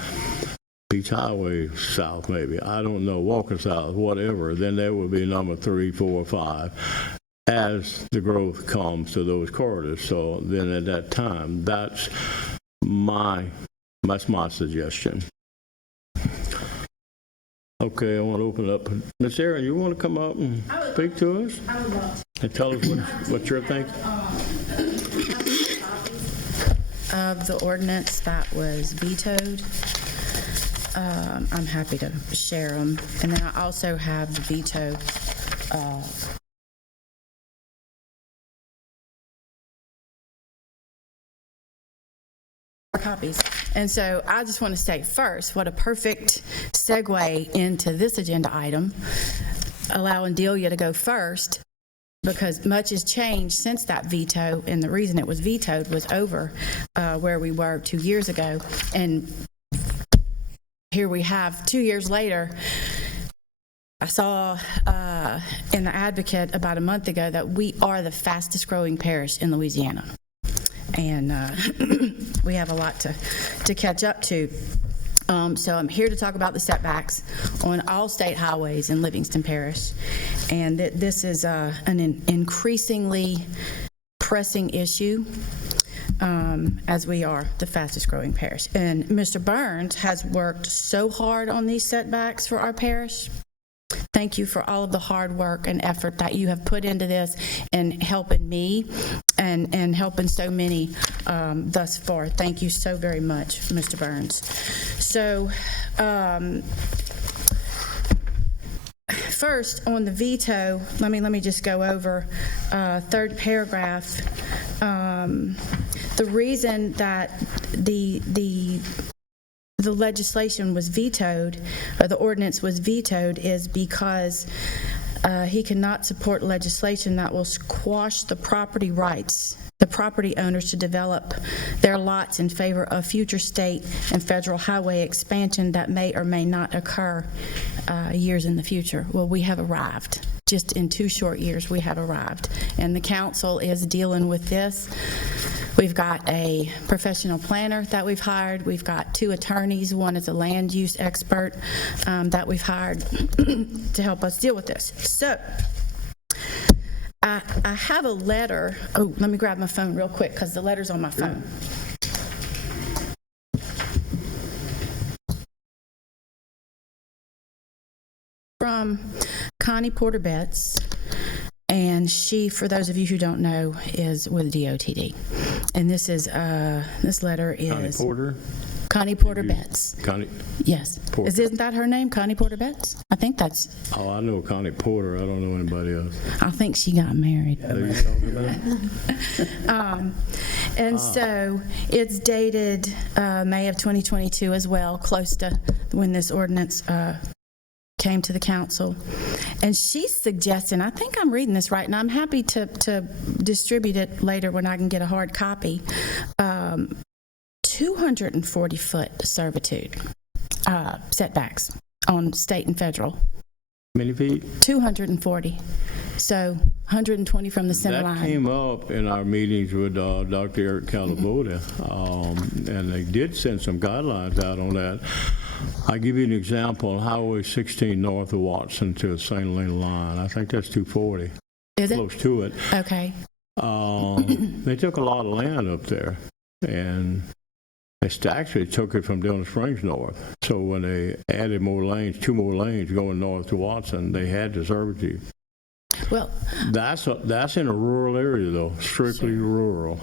Beach Highway South maybe, I don't know, Walker South, whatever, then there would be number 3, 4, 5 as the growth comes to those corridors. So then at that time, that's my suggestion. Okay, I want to open up. Ms. Erin, you want to come up and speak to us? I would love to. And tell us what you're thinking? Of the ordinance that was vetoed. I'm happy to share them. And then I also have the veto copies. And so I just want to say first, what a perfect segue into this agenda item, allowing Delia to go first, because much has changed since that veto, and the reason it was vetoed was over where we were 2 years ago. And here we have 2 years later. I saw in the Advocate about a month ago that we are the fastest growing parish in Louisiana. and we have a lot to catch up to. So I'm here to talk about the setbacks on all state highways in Livingston Parish. And this is an increasingly pressing issue as we are the fastest growing parish. And Mr. Burns has worked so hard on these setbacks for our parish. Thank you for all of the hard work and effort that you have put into this and helping me and helping so many thus far. Thank you so very much, Mr. Burns. So, first, on the veto, let me just go over third paragraph. The reason that the legislation was vetoed, or the ordinance was vetoed, is because he cannot support legislation that will squash the property rights, the property owners, to develop their lots in favor of future state and federal highway expansion that may or may not occur years in the future. Well, we have arrived. Just in 2 short years, we have arrived. And the council is dealing with this. We've got a professional planner that we've hired. We've got 2 attorneys. One is a land use expert that we've hired to help us deal with this. So I have a letter. Oh, let me grab my phone real quick because the letter's on my phone. From Connie Porter Betts, and she, for those of you who don't know, is with DOTD. And this is this letter is Connie Porter? Connie Porter Betts. Connie? Yes. Porter. Isn't that her name, Connie Porter Betts? I think that's. Oh, I know Connie Porter. I don't know anybody else. I think she got married. Are you talking about? And so it's dated May of 2022 as well, close to when this ordinance came to the council. And she's suggesting, I think I'm reading this right, and I'm happy to distribute it later when I can get a hard copy, 240-foot servitude setbacks on state and federal. Many feet? 240. So 120 from the center line. That came up in our meetings with Dr. Eric Calaboda, and they did send some guidelines out on that. I'll give you an example on Highway 16 north of Watson to the St. Helena line. I think that's 240. Is it? Close to it. Okay. They took a lot of land up there, and they actually took it from Dillon Springs north. So when they added more lanes, 2 more lanes going north to Watson, they had the servitude. Well, that's in a rural area, though, strictly rural.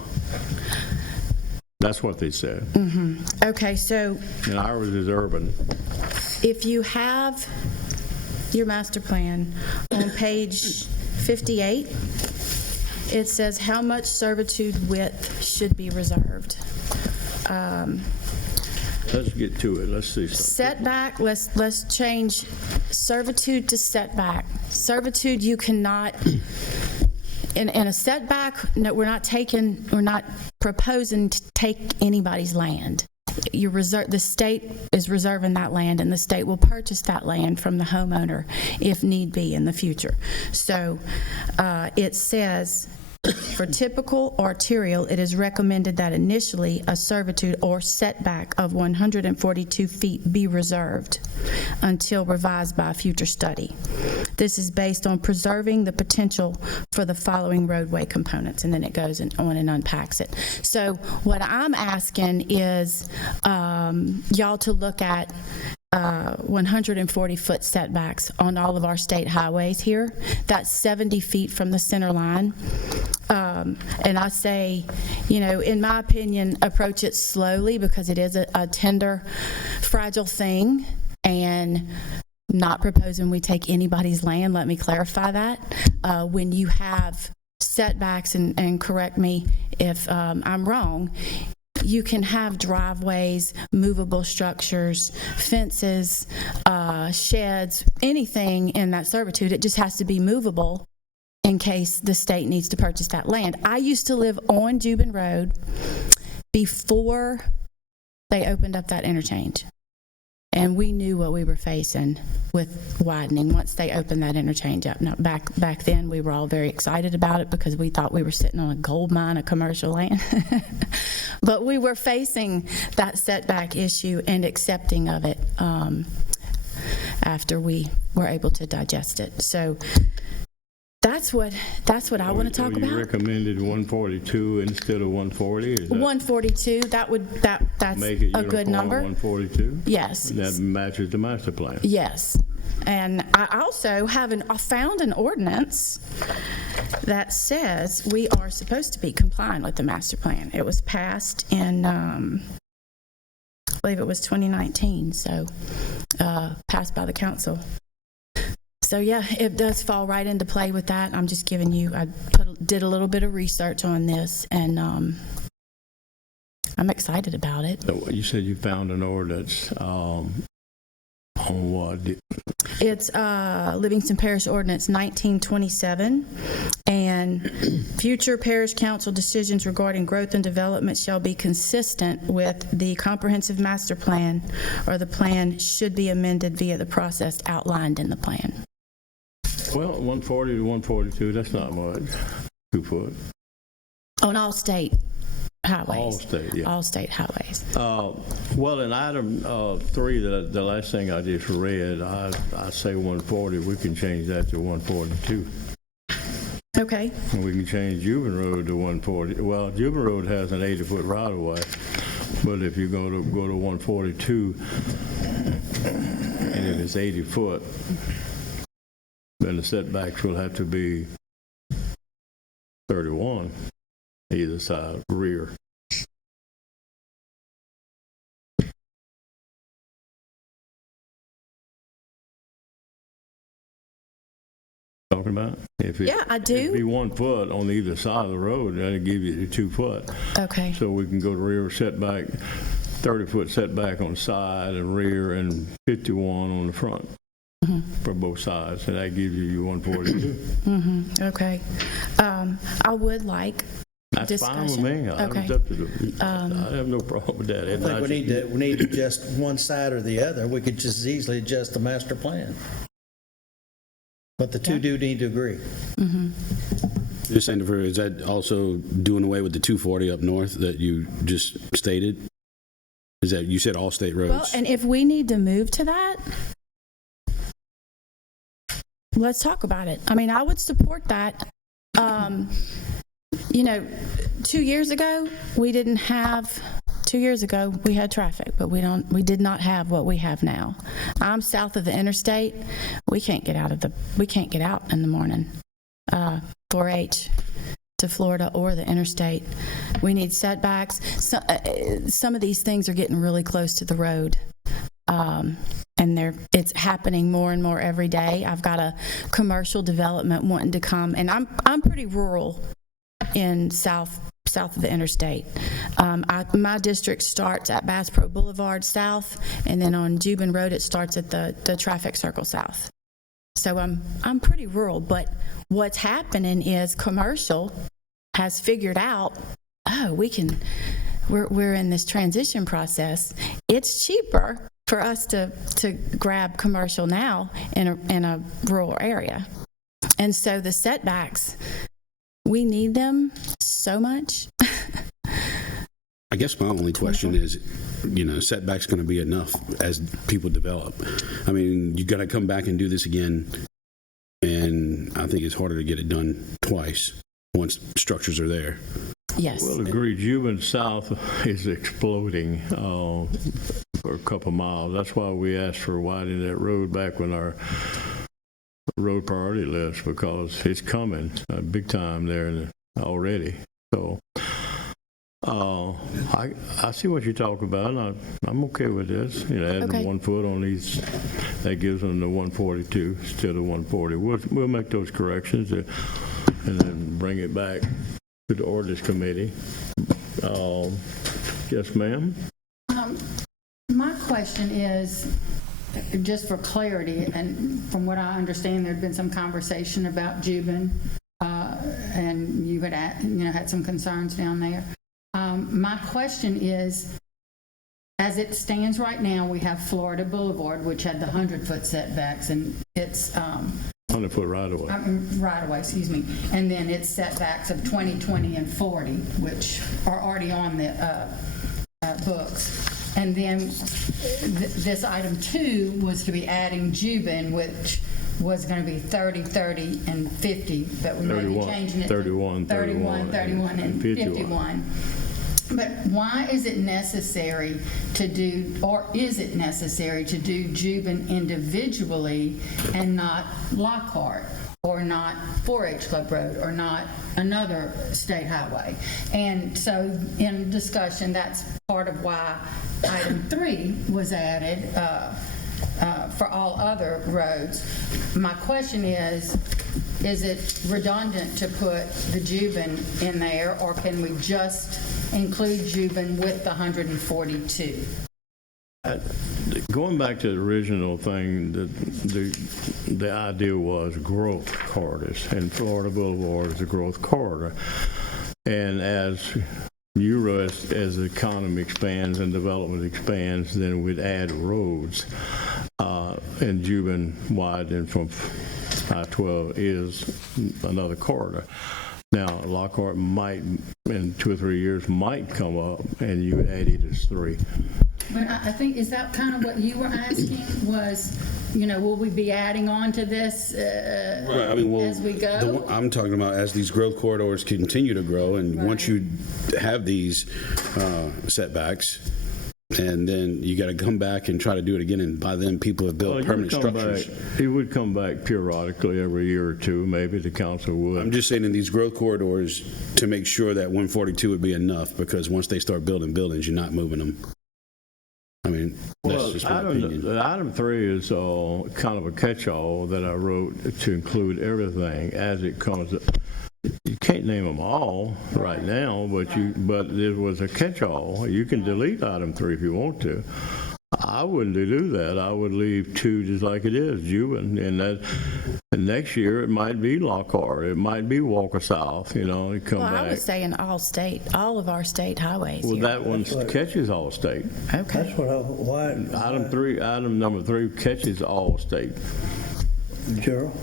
That's what they said. mm-hmm. Okay, so And ours is urban. if you have your master plan on page 58, it says how much servitude width should be reserved. Let's get to it. Let's see something. Setback, let's change servitude to setback. Servitude, you cannot, in a setback, no, we're not proposing to take anybody's land. The state is reserving that land, and the state will purchase that land from the homeowner if need be in the future. So it says, for typical arterial, it is recommended that initially a servitude or setback of 142 feet be reserved until revised by a future study. This is based on preserving the potential for the following roadway components, and then it goes on and unpacks it. So what I'm asking is y'all to look at 140-foot setbacks on all of our state highways here. That's 70 feet from the center line. And I say, in my opinion, approach it slowly because it is a tender, fragile thing, and not proposing we take anybody's land. Let me clarify that. When you have setbacks, and correct me if I'm wrong, you can have driveways, movable structures, fences, sheds, anything in that servitude. It just has to be movable in case the state needs to purchase that land. I used to live on Jubin Road before they opened up that interchange. And we knew what we were facing with widening once they opened that interchange up. Now, back then, we were all very excited about it because we thought we were sitting on a gold mine of commercial land. But we were facing that setback issue and accepting of it after we were able to digest it. So that's what I want to talk You about. recommended 142 instead of 140? Is that 142, that's make it a good uniform, number. 142? Yes. That matches the master plan. Yes. And I also I found an ordinance that says we are supposed to be complying with the master plan. It was passed in, I believe it was 2019, so passed by the council. So yeah, it does fall right into play with that. I'm just giving you, did a little bit of research on this, and I'm excited about it. So you said you found an ordinance on what? It's Livingston Parish Ordinance 1927, and future parish council decisions regarding growth and development shall be consistent with the comprehensive master plan, or the plan should be amended via the process outlined in the plan. Well, 140 to 142, that's not much. 2 foot. On all state highways. All state, yeah. All state highways. Well, in item 3, the last thing I just read, I say 140. We can change that to 142. Okay. And we can change Juban Road to 140. Well, Juban Road has an 80-foot right-of-way, but if you go to 142, and if it's 80 foot, then the setbacks will have to be 31, either side, rear. Talking about? Yeah, I do. It'd be 1 foot on either side of the road, that'd give you the 2 foot. Okay. So we can go to rear setback, 30-foot setback on side and rear, and 51 on the front. For both sides, and that gives you 142. Okay. I would like That's discussion. fine with me. Okay. I have no problem with that. I think we need to adjust one side or the other. We could just as easily adjust the master plan. But the two do need to agree. Just saying, is that also doing away with the 240 up north that you just stated? Is that, you said all state roads? Well, and if we need to move to that, let's talk about it. I mean, I would support that. 2 years ago, we didn't have, 2 years ago, we had traffic, but we did not have what we have now. I'm south of the interstate. We can't get out in the morning, 4-H to Florida or the interstate. We need setbacks. Some of these things are getting really close to the road. And it's happening more and more every day. I've got a commercial development wanting to come, and I'm pretty rural in south of the interstate. My district starts at Bass Pro Boulevard south, and then on Juban Road it starts at the traffic circle south. So I'm pretty rural, but what's happening is commercial has figured out, we're in this transition process. It's cheaper for us to grab commercial now in a rural area. And so the setbacks, we need them so much. I guess my only question is, setback's going to be enough as people develop. I mean, you got to come back and do this again, and I think it's harder to get it done twice once structures are there. Yes. Well, agreed. Juban South is exploding for a couple miles. That's why we asked for widening that road back when our road priority list, because it's coming big time there already. So I see what you talk about. And I'm okay with this. Adding 1 foot on these, that gives them the 142 instead of 140. We'll make those corrections and then bring it back to the ordinance committee. Yes, ma'am. My question is, just for clarity, and from what I understand, there'd been some conversation about Juban, and you had some concerns down there. My question is, as it stands right now, we have Florida Boulevard, which had the 100-foot setbacks, and it's 100-foot right-of-way. right away, excuse me, and then it's setbacks of 20, 20, and 40, which are already on the books. And then this item 2 was to be adding Juban, which was going to be 30, 30, and 50, but we may be 31, changing it to 31, 31, 31, and 51. 51. But why is it necessary to do, or is it necessary to do Juban individually and not Lockhart, or not 4-H Club Road, or not another state highway? And so in discussion, that's part of why item 3 was added for all other roads. My question is it redundant to put the Juban in there, or can we just include Juban with the 142? Going back to the original thing, the idea was growth corridors, and Florida Boulevard is a growth corridor. And as the economy expands and development expands, then we'd add roads. And Juban widening from I-12 is another corridor. Now, Lockhart might, in 2 or 3 years, might come up, and you would add it as 3. But I think, is that kind of what you were asking, was, will we be adding on to this Right, I mean, well, as we go? I'm talking about as these growth corridors continue to grow, and once you have these setbacks, and then you got to come back and try to do it again, and by then people have built permanent structures. It would come back periodically every year or two, maybe the council would. I'm just saying in these growth corridors to make sure that 142 would be enough, because once they start building buildings, you're not moving them. I mean, that's just my opinion. Item 3 is kind of a catch-all that I wrote to include everything as it comes. You can't name them all right now, but it was a catch-all. You can delete item 3 if you want to. I wouldn't do that. I would leave 2 just like it is, Juban, and next year it might be Lockhart, it might be Walker South, come back. I would say in all of our state highways. Well, here. that one catches all state. Okay. That's why, Item number 3 catches all state. Gerald,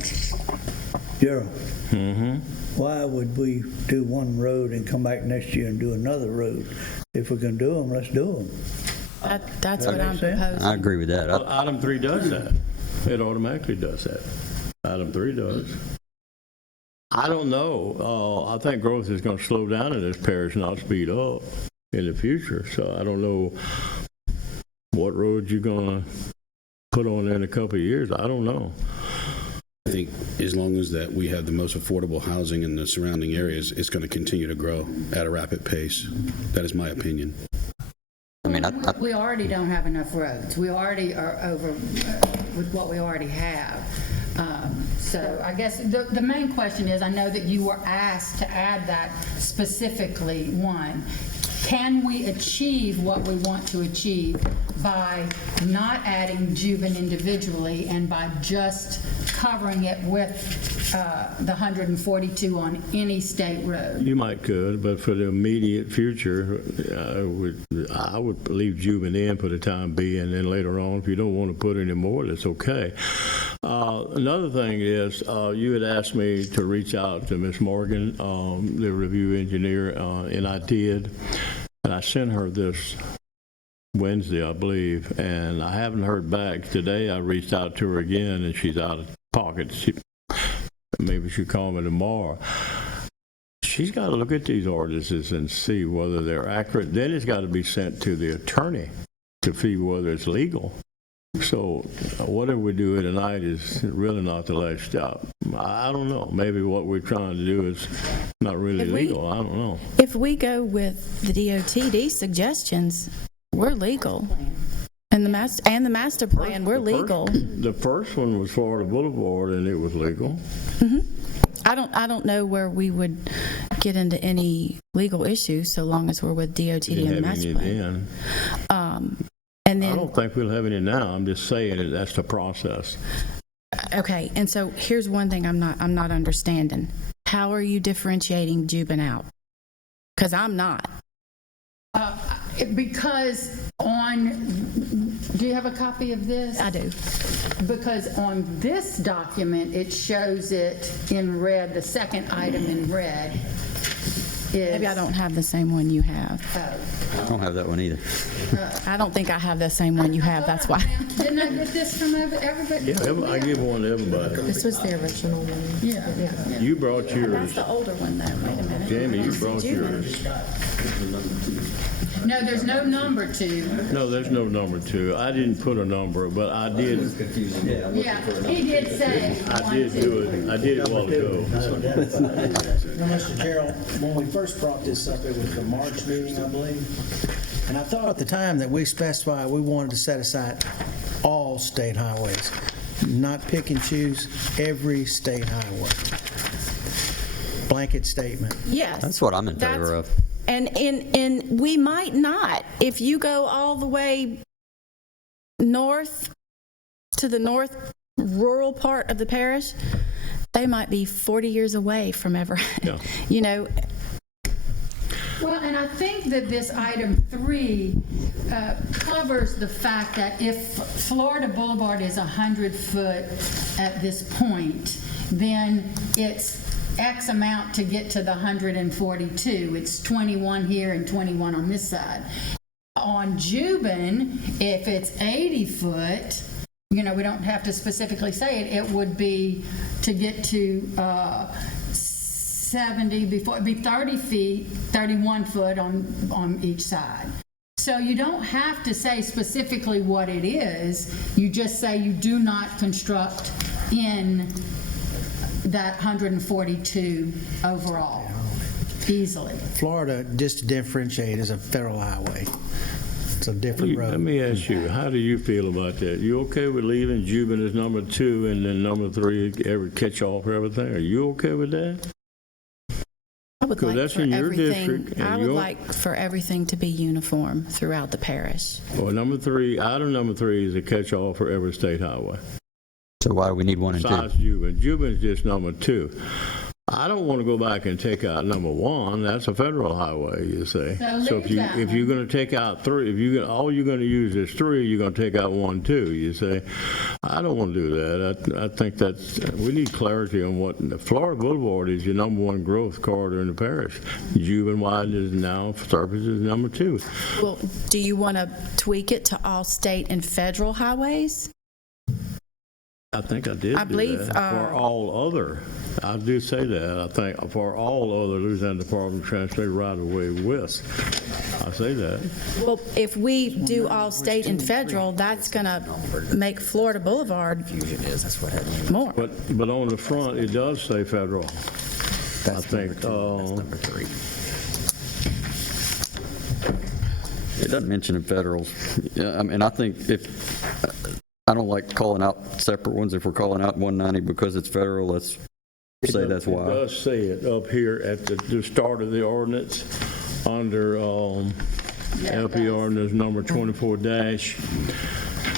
why would we do one road and come back next year and do another road? If we can do them, let's do them. That's what I'm proposing. I agree with that. Well, item 3 does that. It automatically does that. Item 3 does. I don't know. I think growth is going to slow down in this parish, not speed up in the future. So I don't know what roads you're going to put on in a couple of years. I don't know. I think as long as that we have the most affordable housing in the surrounding areas, it's going to continue to grow at a rapid pace. That is my opinion. We already don't have enough roads. We already are over with what we already have. So I guess the main question is, I know that you were asked to add that specifically, one, can we achieve what we want to achieve by not adding Juban individually and by just covering it with the 142 on any state road? You might could, but for the immediate future, I would leave Juban in for the time being, and then later on, if you don't want to put any more, that's okay. Another thing is, you had asked me to reach out to Ms. Morgan, the review engineer, and I did. And I sent her this Wednesday, I believe, and I haven't heard back. Today I reached out to her again, and she's out of pocket. Maybe she'll call me tomorrow. She's got to look at these ordinances and see whether they're accurate. Then it's got to be sent to the attorney to see whether it's legal. So whatever we do tonight is really not the last stop. I don't know. Maybe what we're trying to do is not really legal. I don't know. If we go with the DOTD suggestions, we're legal. And the master plan, we're legal. The first one was Florida Boulevard, and it was legal. I don't know where we would get into any legal issues so long as we're with DOTD and the master plan. And then, I don't think we'll have any now. I'm just saying that that's the process. Okay, and so here's one thing I'm not understanding. How are you differentiating Juban out? Because I'm not. Because Do you have a copy of this? I do. Because on this document, it shows it in red, the second item in red is... Maybe I don't have the same one you have. I don't have that one either. I don't think I have the same one you have, that's why. Didn't I get this from everybody? Yeah, I give one to everybody. This was the original one. Yeah. You brought That's yours. the older one, though. Wait a minute. Jamie, you brought yours. No, there's no number 2. No, there's no number 2. I didn't put a number, but I did. Yeah, he did say I did do it. I did it a while ago. Now, Mr. Gerald, when we first brought this up, it was the March meeting, I believe. And I thought at the time that we specified we wanted to set aside all state highways, not pick and choose every state highway. Blanket statement. Yes. That's what I'm in favor of. And we might not. If you go all the way north to the north rural part of the parish, they might be 40 years away from ever, Yeah. you know. Well, and I think that this item 3 covers the fact that if Florida Boulevard is 100 foot at this point, then it's X amount to get to the 142. It's 21 here and 21 on this side. On Juban, if it's 80 foot, you know, we don't have to specifically say it, it would be to get to 70 before, it'd be 30 feet, 31 foot on each side. So you don't have to say specifically what it is. You just say you do not construct in that 142 overall easily. Florida, just to differentiate, is a federal highway. It's a different Let road. me ask you, how do you feel about that? You okay with leaving Juban as number 2 and then number 3 ever catch all for everything? Are you okay with that? I would 'Cause like that's for in your everything, district, and I would your- like for everything to be uniform throughout the parish. Well, number 3, item number 3 is a catch all for every state highway. So why do we need 1 and 2? Besides Juban. Juban's just number 2. I don't want to go back and take out number 1. That's a federal highway, you say. So leave that if you're going to take out 3, all you're going to use is 3, you're going to take out 1 too. You say, I don't want to do that. I think we need clarity on what Florida Boulevard is. Your number 1 growth corridor in the parish. Juban Widen is now Surface is number 2. Well, do you want to tweak it to all state and federal highways? I think I did I do believe, that. For all other, I do say that. I think for all other Louisiana Department of Transportation right-of-way widths, I say that. Well, if we do all state and federal, that's going to make Florida Boulevard more. But on the front, it does say federal. I think. Number 3. It doesn't mention in federal. Yeah, I mean, I think I don't like calling out separate ones. If we're calling out 190 because it's federal, let's say that's why. It does say it up here at the start of the ordinance under LP ordinance number 24-.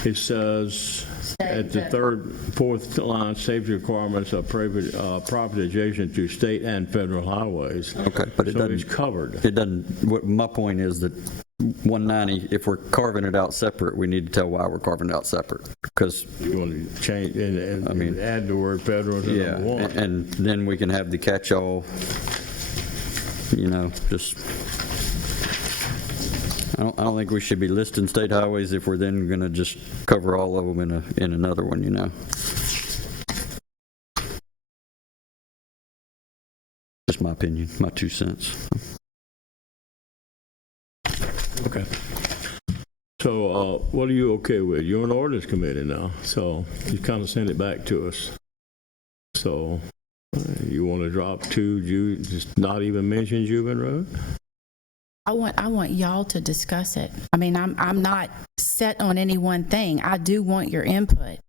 It says at the fourth line, safety requirements of property adjacent to state and federal highways. Okay, but it So doesn't. it's covered. It doesn't. My point is that 190, if we're carving it out separate, we need to tell why we're carving it out separate. Because You want to change and add the word federal to yeah, number 1. and then we can have the catch-all. You know, just. I don't think we should be listing state highways if we're then going to just cover all of them in another one. You know. Just my opinion, my 2 cents. Okay. So what are you okay with? You're on the ordinance committee now, so you kind of send it back to us. So you want to drop 2, just not even mention Juban Road? I want y'all to discuss it. I mean, I'm not set on any one thing. I do want your input.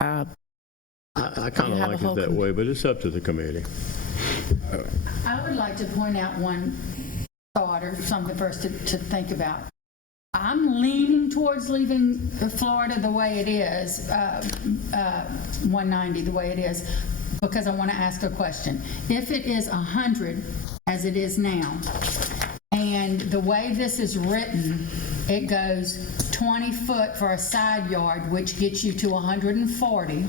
I kind of have a like whole it that way, but it's up to the committee. I would like to point out one thought or something for us to think about. I'm leaning towards leaving Florida the way it is, 190 the way it is, because I want to ask a question. If it is 100, as it is now, And the way this is written, it goes 20 foot for a side yard, which gets you to 140,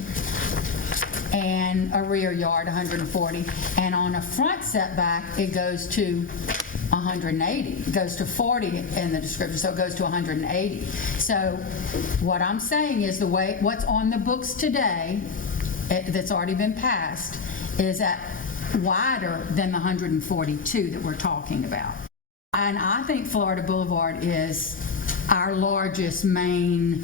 and a rear yard, 140. And on a front setback, it goes to 180. It goes to 40 in the description, so it goes to 180. So what I'm saying is the way, what's on the books today, that's already been passed, is at wider than the 142 that we're talking about. And I think Florida Boulevard is our largest main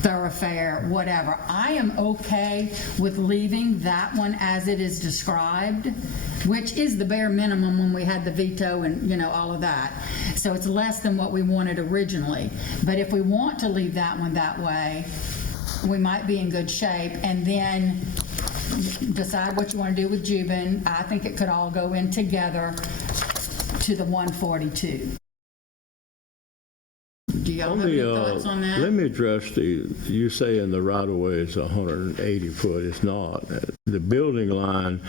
thoroughfare, whatever. I am okay with leaving that one as it is described, which is the bare minimum when we had the veto and, you know, all of that. So it's less than what we wanted originally. But if we want to leave that one that way, we might be in good shape. And then decide what you want to do with Juban. I think it could all go in together to the 142. Do y'all have any thoughts on that? Let me address you saying the right-of-way is 180 foot. It's not. The building line,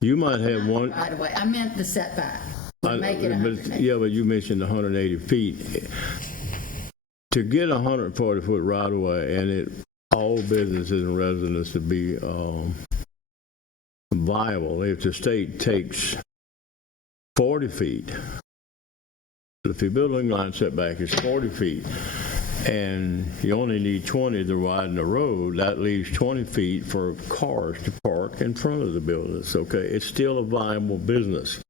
you might have one. Right away. I meant the setback. Make it 180. Yeah, but you mentioned 180 feet. To get 140 foot right-of-way and all businesses and residents to be viable, if the state takes 40 feet, if your building line setback is 40 feet and you only need 20 to widen the road, that leaves 20 feet for cars to park in front of the buildings, okay? It's still a viable business.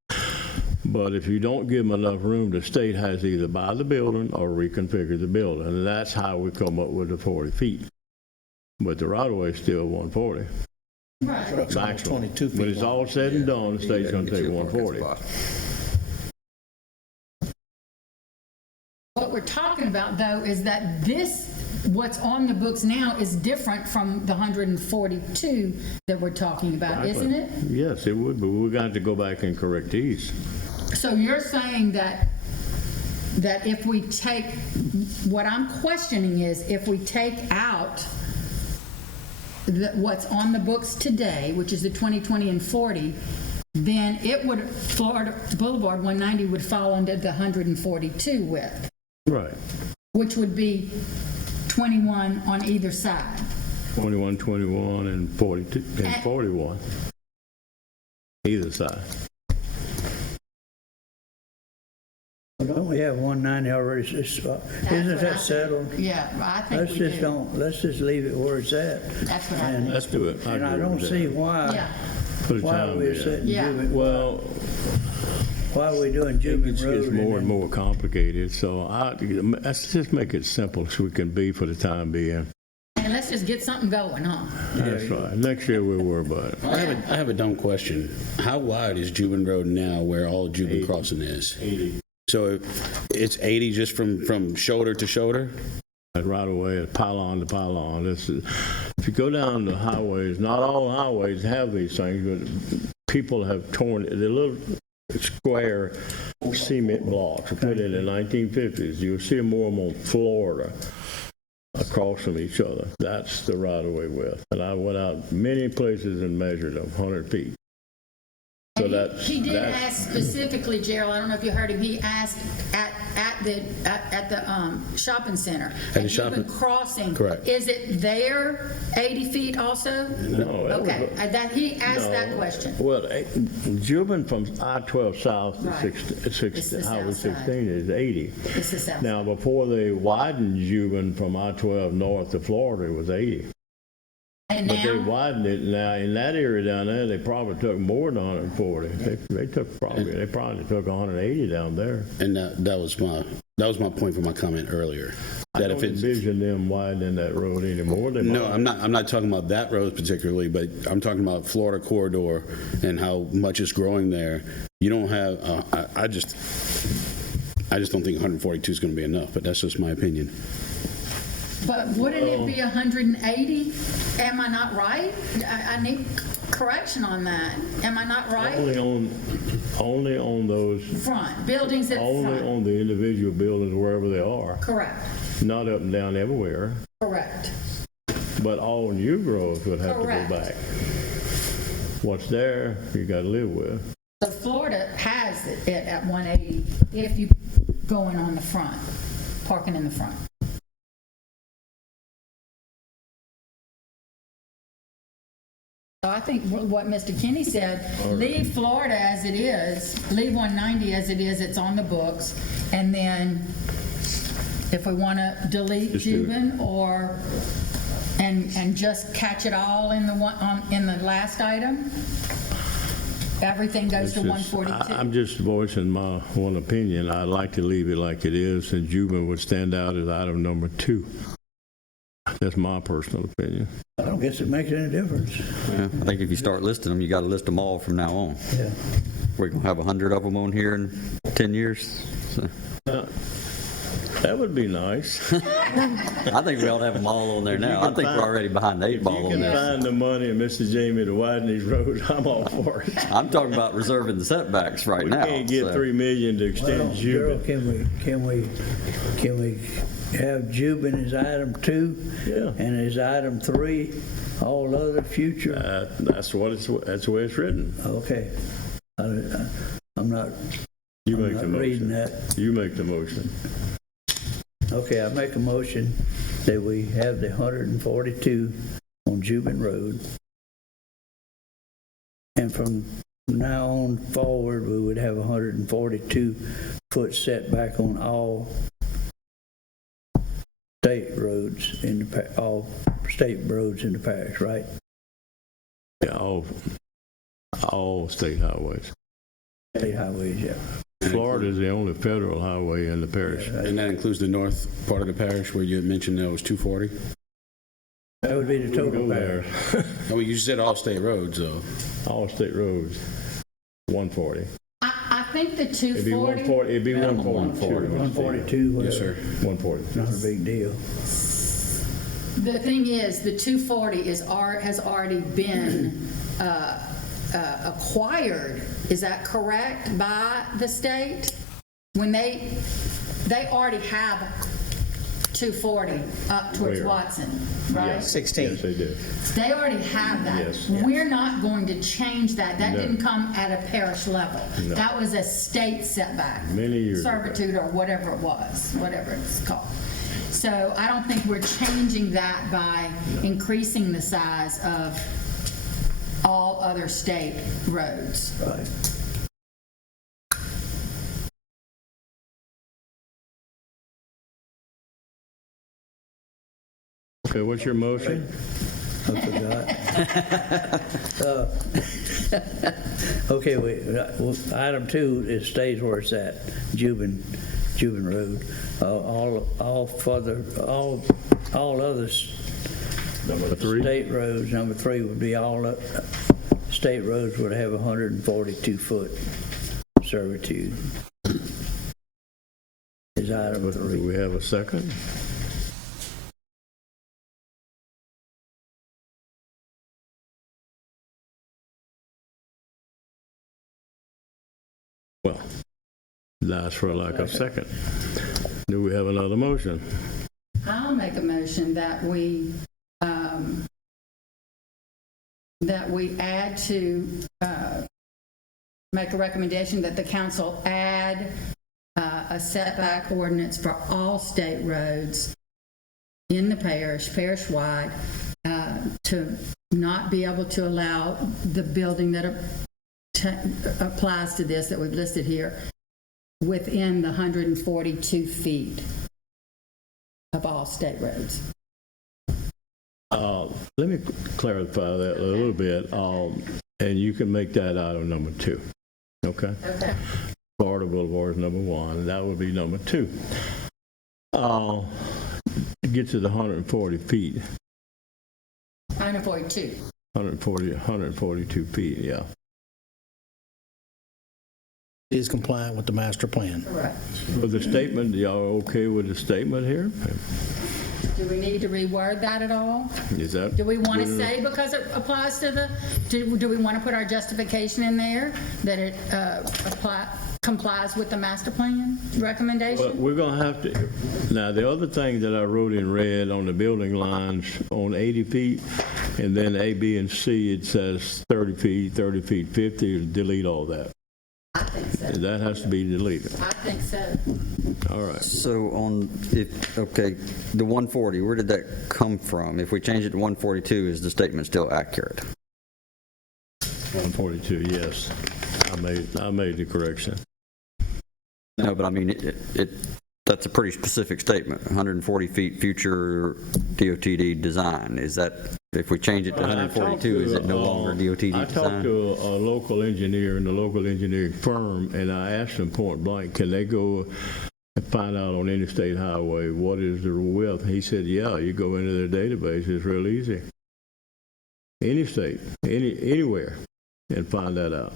But if you don't give them enough room, the state has to either buy the building or reconfigure the building. And that's how we come up with the 40 feet. But the right-of-way is still 140. Right. Maximum. When it's all said and done, the state's going to take 140. What we're talking about, though, is that what's on the books now is different from the 142 that we're talking about, isn't it? Yes, it would, but we're going to have to go back and correct these. So you're saying that if we take, what I'm questioning is if we take out what's on the books today, which is the 20, 20, and 40, then Florida Boulevard 190 would fall under the 142 width. Right. Which would be 21 on either side. 21, 21, and 42, and 41. Either side. Don't we have 190 already? Isn't that settled? Yeah, I think we do. Let's just leave it where it's at. That's what I think. Let's do it. And I don't see why we're setting Juban. Well, why are we doing Juban Road? It gets more and more complicated, so let's just make it simple so we can be for the time being. And let's just get something going, huh? That's right. Next year we'll worry about it. I have a dumb question. How wide is Juban Road now where all Juban Crossing is? 80. So it's 80 just from shoulder to shoulder? Right away, pylon to pylon. If you go down the highways, not all highways have these things, but people have torn the little square cement blocks put in the 1950s. You'll see them more on Florida across from each other. That's the right-of-way width. And I went out many places and measured them, 100 feet. So he did ask specifically, Gerald, I don't know if you heard him, he asked at the shopping center. At the shopping crossing. Correct. Is it there 80 feet also? No. Okay, he asked that question. Well, Juban from I-12 south to Highway 16 is 80. It's the south. Now, before they widened Juban from I-12 north to Florida, it was 80. And But now, they widened it now. In that area down there, they probably took more than 140. They probably took 180 down there. And that was my point for my comment earlier. I don't envision them widening that road anymore. No, I'm not talking about that road particularly, but I'm talking about Florida corridor and how much is growing there. You don't have. I just don't think 142 is going to be enough. But that's just my opinion. but wouldn't it be 180? Am I not right? I need correction on that. Am I not right? Only on those. Front, buildings at Only front. on the individual buildings wherever they are. Correct, Not up and down everywhere. correct. But all new growth would have Correct. to go back. What's there, you got to live with. So Florida has it at 180. If you going on the front, parking in the front. So I think what Mr. Kenny said, leave Florida as it is, leave 190 as it is, it's on the books, and then if we want to delete Just do it. Juban or, and just catch it all in the one, in the last item, everything goes to It's just- 142. I'm just voicing my one opinion. I'd like to leave it like it is, and Juban would stand out as item number 2. That's my personal opinion. I don't guess it makes any difference. Yeah, I think if you start listing them, you got to list them all from now on. Yeah. We're going to have 100 of them on here in 10 years. So, That would be nice. I think we ought to have them all on there now. I think we're already behind the 8 If ball you on can this. find the money, and Mr. Jamie, to widen these roads, I'm all for it. I'm talking about reserving the setbacks right We now. can't get so. $3 million to extend Well, Gerald, Juban. can we have Juban as item 2? Yeah. And as item 3, all other future? That's the way it's written. Okay. I'm not You I'm make not the reading motion. that. You make the motion. Okay, I make a motion that we have the 142 on Juban Road. And from now on forward, we would have 142-foot setback on all state roads in the, all state roads in the parish, right? Yeah, all state highways. State highways, yeah. Florida is the only federal highway in the parish. And that includes the north part of the parish where you had mentioned that was 240? That would be the Go total there. parish. Oh, well, you said all state roads, though. All state roads, 140. I think the It'd be 240, 140, it'd be 142. 142, whatever. Yes, sir. 140. Not a big deal. the thing is, the 240 has already been acquired, is that correct, by the state? When they already have 240 up towards Where? Watson, right? 16. Yes, they do. They already have that. Yes. We're not going to change that. That No. didn't come at a parish level. No. That was a state setback. Many years ago. Servitude or whatever it was, whatever it's called. So I don't think we're changing that by increasing the size of all other state roads. Right. Okay, what's your motion? I forgot. Okay, item 2, it stays where it's at, Juban Road. All others Number 3? state roads, number 3 would be all state roads would have 142-foot servitude. Is item Do 3. we have a second? Well, that's for lack of second. Do we have another motion? I'll make a motion that we add to, make a recommendation that the council add a setback ordinance for all state roads in the parish-wide, to not be able to allow the building that applies to this that we've listed here within the 142 feet of all state roads. Let me clarify that a little bit, and you can make that item number 2, okay? Okay. Florida Boulevard is number 1, that would be number 2. Get to the 140 feet, 142. 142 feet, yeah. Is compliant with the master plan. Correct. With the statement, y'all okay with the statement here? Do we need to reword that at all? Is that? Do we want to good enough? say because it applies to the, do we want to put our justification in there that it complies with the master plan But recommendation? we're going to have to, now, the other thing that I wrote in red on the building lines on 80 feet, and then A, B, and C, it says 30 feet, 50, delete all that. I think so. That has to be deleted. I think so. All right. So okay, the 140, where did that come from? If we change it to 142, is the statement still accurate? 142, yes. I made the correction. No, but I mean, that's a pretty specific statement, 140 feet future DOTD design. Is that, if we change it to 142, is it no longer DOTD I design? talked to a local engineer in the local engineering firm, and I asked them point blank, can they go and find out on Interstate Highway what is the width? He said, yeah, you go into their database, it's real easy. Any state, anywhere, and find that out.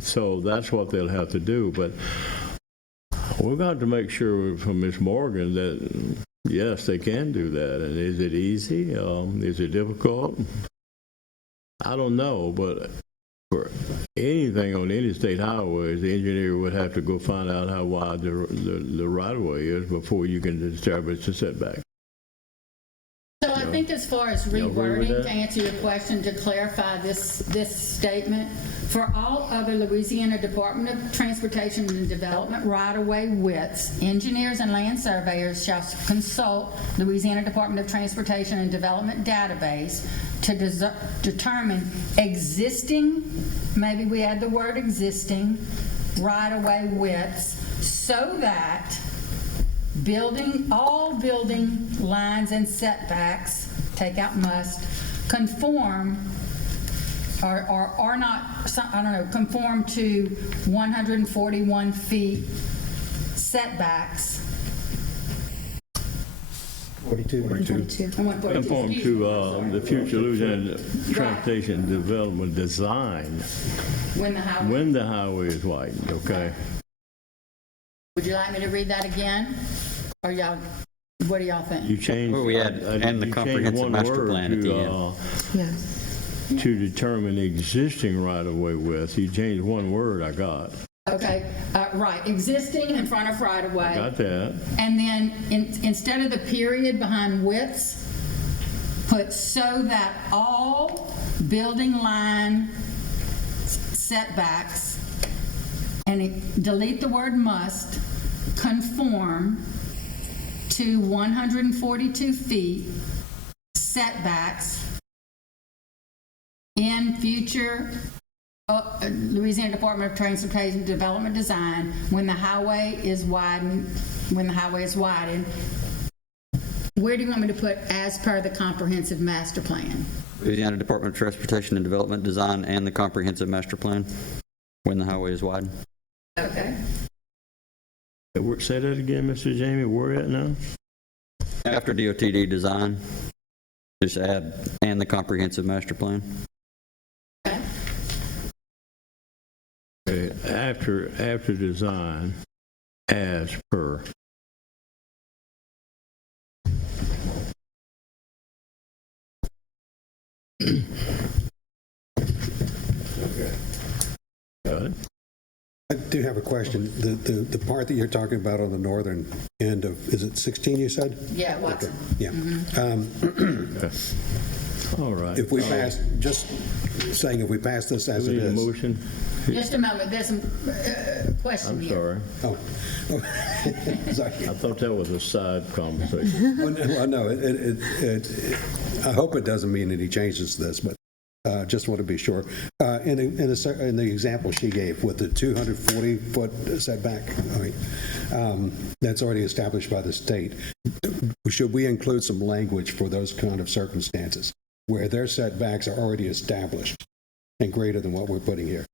So that's what they'll have to do, but we've got to make sure from Ms. Morgan that, yes, they can do that. And is it easy? Is it difficult? I don't know, but for anything on any state highways, the engineer would have to go find out how wide the right-of-way is before you can establish the setback. So I think as far as Y'all agree with rewording, that? to answer your question, to clarify this statement, for all other Louisiana Department of Transportation and Development right-of-way widths, engineers and land surveyors shall consult Louisiana Department of Transportation and Development database to determine existing, maybe we add the word existing, right-of-way widths, so that all building lines and setbacks, take out must, conform or are not, I don't know, conform to 141 feet setbacks. 42. Conform to the future Louisiana Transportation Development Design When the highway is widened, okay? Would you like me to read that again? Or y'all, what do y'all think? You changed. Well, we add, and the you changed comprehensive one master word plan at the end. Yes. To determine existing right-of-way width. You changed one word, I got. Okay, right, existing in front of right-of-way. Got that. And then instead of the period behind widths, put so that all building line setbacks, and delete the word must, conform to 142 feet setbacks in future Louisiana Department of Transportation Development Design when the highway is widened. Where do you want me to put as per the comprehensive master plan? Louisiana Department of Transportation and Development Design and the comprehensive master plan, when the highway is widened. Okay. Say that again, Mr. Jamie. Where at now? After DOTD design, just add and the comprehensive master plan. Okay, after design, as per. Okay. Got it. I do have a question. The part that you're talking about on the northern end of, is it 16 you said? Yeah, Watson. Yeah. All right. If we pass, just saying if we pass this as Do we it need a is. motion? Just a moment, there's some question I'm here. sorry. Oh. Sorry. I thought that was a side conversation. Well, no, I hope it doesn't mean any changes to this, but just want to be sure. In the example she gave with the 240-foot setback, all right, that's already established by the state. Should we include some language for those kind of circumstances where their setbacks are already established and greater than what we're putting here?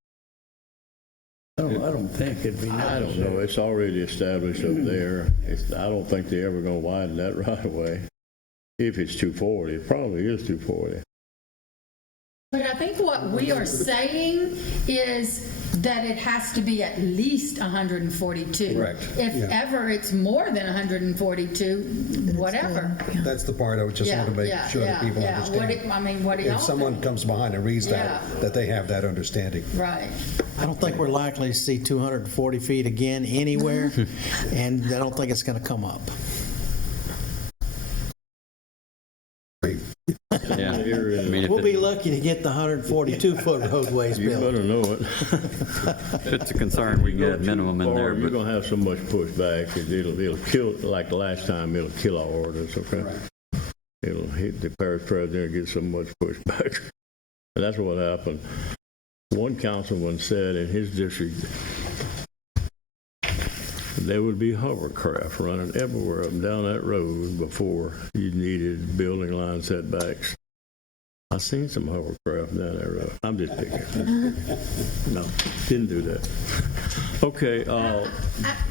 I don't think it'd be I don't know. It's already established up there. I don't think they're ever going to widen that right away. If it's 240, it probably is 240. But I think what we are saying is that it has to be at least 142. Correct. If Yeah. ever it's more than 142, whatever. That's the part I just want to make sure that people understand. What do y'all If someone think? comes behind and reads Yeah. that they have that understanding. Right. I don't think we're likely to see 240 feet again anywhere, and I don't think it's going to come up. Yeah. I area. mean, if We'll be it- lucky to get the 142-foot roadways You built. better know it. if it's a concern, we can get a minimum in there, You're but gonna have so much pushback, it'll kill, like the last time, it'll kill our ordinance, okay? It'll hit the parish president and get so much pushback. And that's what happened. One councilman said in his district, there would be hovercraft running everywhere up and down that road before you needed building line setbacks. I seen some hovercraft down that road. I'm just picking. No, didn't do that. Okay,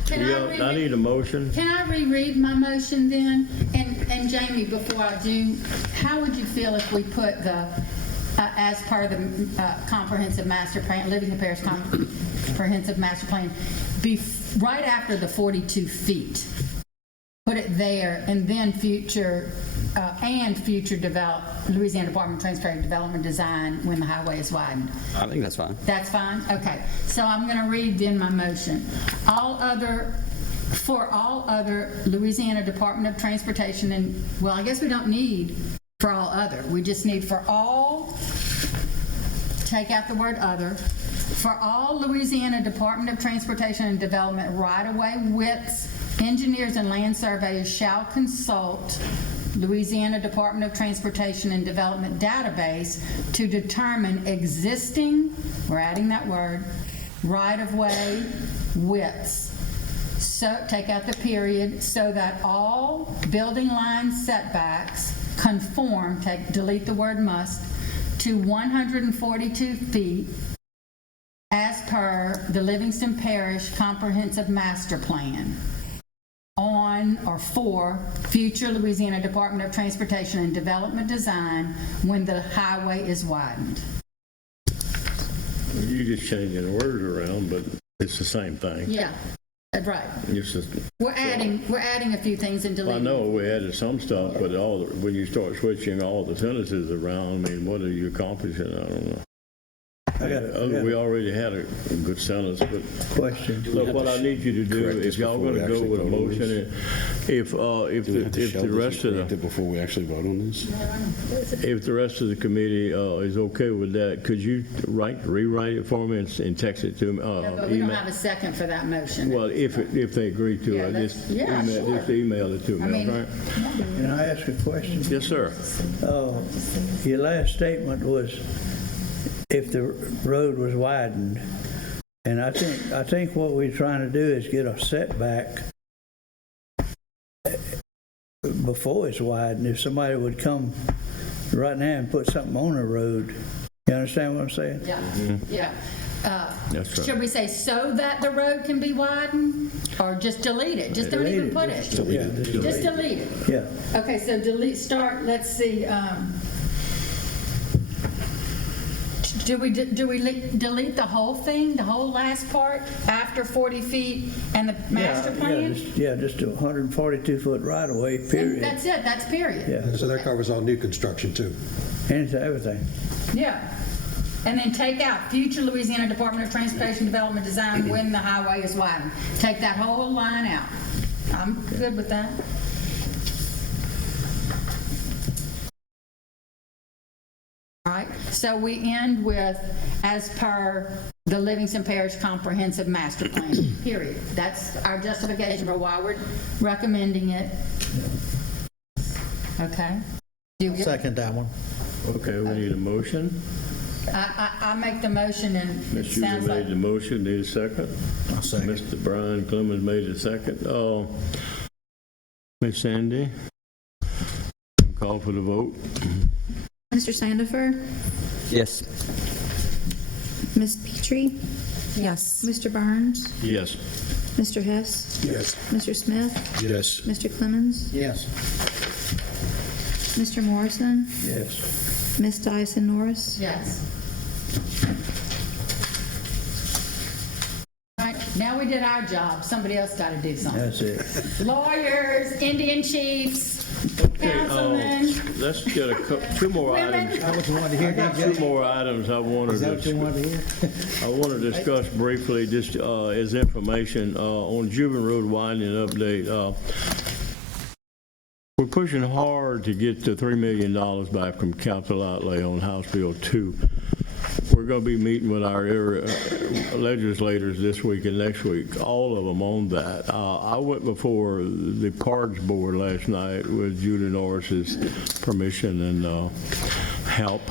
Can I need a motion. Can I reread my motion then? And Jamie, before I do, how would you feel if we put the, as part of the comprehensive master plan, Living in Parish comprehensive master plan, right after the 42 feet? Put it there, and then future Louisiana Department of Transportation Development Design when the highway is widened. I think that's fine. That's fine? Okay. So I'm going to read then my motion. For all other Louisiana Department of Transportation, and, well, I guess we don't need for all other. We just need for all, take out the word other, for all Louisiana Department of Transportation and Development right-of-way widths, engineers and land surveyors shall consult Louisiana Department of Transportation and Development database to determine existing, we're adding that word, right-of-way widths. So take out the period, so that all building line setbacks conform, delete the word must, to 142 feet as per the Livingston Parish Comprehensive Master Plan on or for future Louisiana Department of Transportation and Development Design when the highway is widened. You're just changing the words around, but it's the same thing. Yeah, right. It's just, We're adding a few things and I deleting. know we added some stuff, but when you start switching all the sentences around, I mean, what are you accomplishing? I don't know. We already had a good sentence, but Question. look, what I need you to do, Correct this if y'all before we gonna go actually with a vote on motion, this? if Do we have to the shelve rest this and of correct it before we actually vote on this? if the rest of the committee is okay with that, could you rewrite it for me and text it to me? Yeah, but we don't email? have a second for that motion. Well, if they agree to Yeah, it, that's- just yeah, sure. email it to I me, mean- all right? Can I ask a question? Yes, sir. Your last statement was if the road was widened, and I think what we're trying to do is get a setback before it's widened. If somebody would come right now and put something on the road, you understand what I'm saying? Yeah, yeah. That's right. Should we say so that the road can be widened, or just delete it? Just don't even put it. Yeah, Just delete it. Yeah. Okay, so let's see, do we delete the whole thing, the whole last part, after 40 feet and the master plan? Just a 142-foot right-of-way, period. That's it, that's period. Yeah, So that covers all new construction, too. into everything. Yeah. And then take out future Louisiana Department of Transportation Development Design when the highway is widened. Take that whole line out. I'm good with that. All right, so we end with, as per the Livingston Parish Comprehensive Master Plan, period. That's our justification for why we're recommending it. Okay? Second that one. Okay, we need a motion. I make the motion, and it Ms. Schuler sounds like... made the motion, need a second? I'll second. Mr. Brian Clemens made a second. Ms. Sandy, call for the vote. Mr. Sandifer, Yes. Ms. Petrie, Yes. Mr. Burns, Yes. Mr. Hess, Yes. Mr. Smith, Yes. Mr. Clemens, Yes. Mr. Morrison, Yes. Ms. Dyson Norris. Yes. All right, now we did our job. Somebody else got to do something. That's it. Lawyers, Indian chiefs, councilmen. Let's get two more items. That what you wanted to hear, didn't you? Two more items I wanted Is that what you to, wanted to hear? I want to discuss briefly, just as information, on Jubilee Road widening update. We're we're pushing hard to get the $3 million back from capital outlay on House Bill 2. We're going to be meeting with our area legislators this week and next week, all of them on that. I went before the Parks Board last night with Judy Norris's permission and help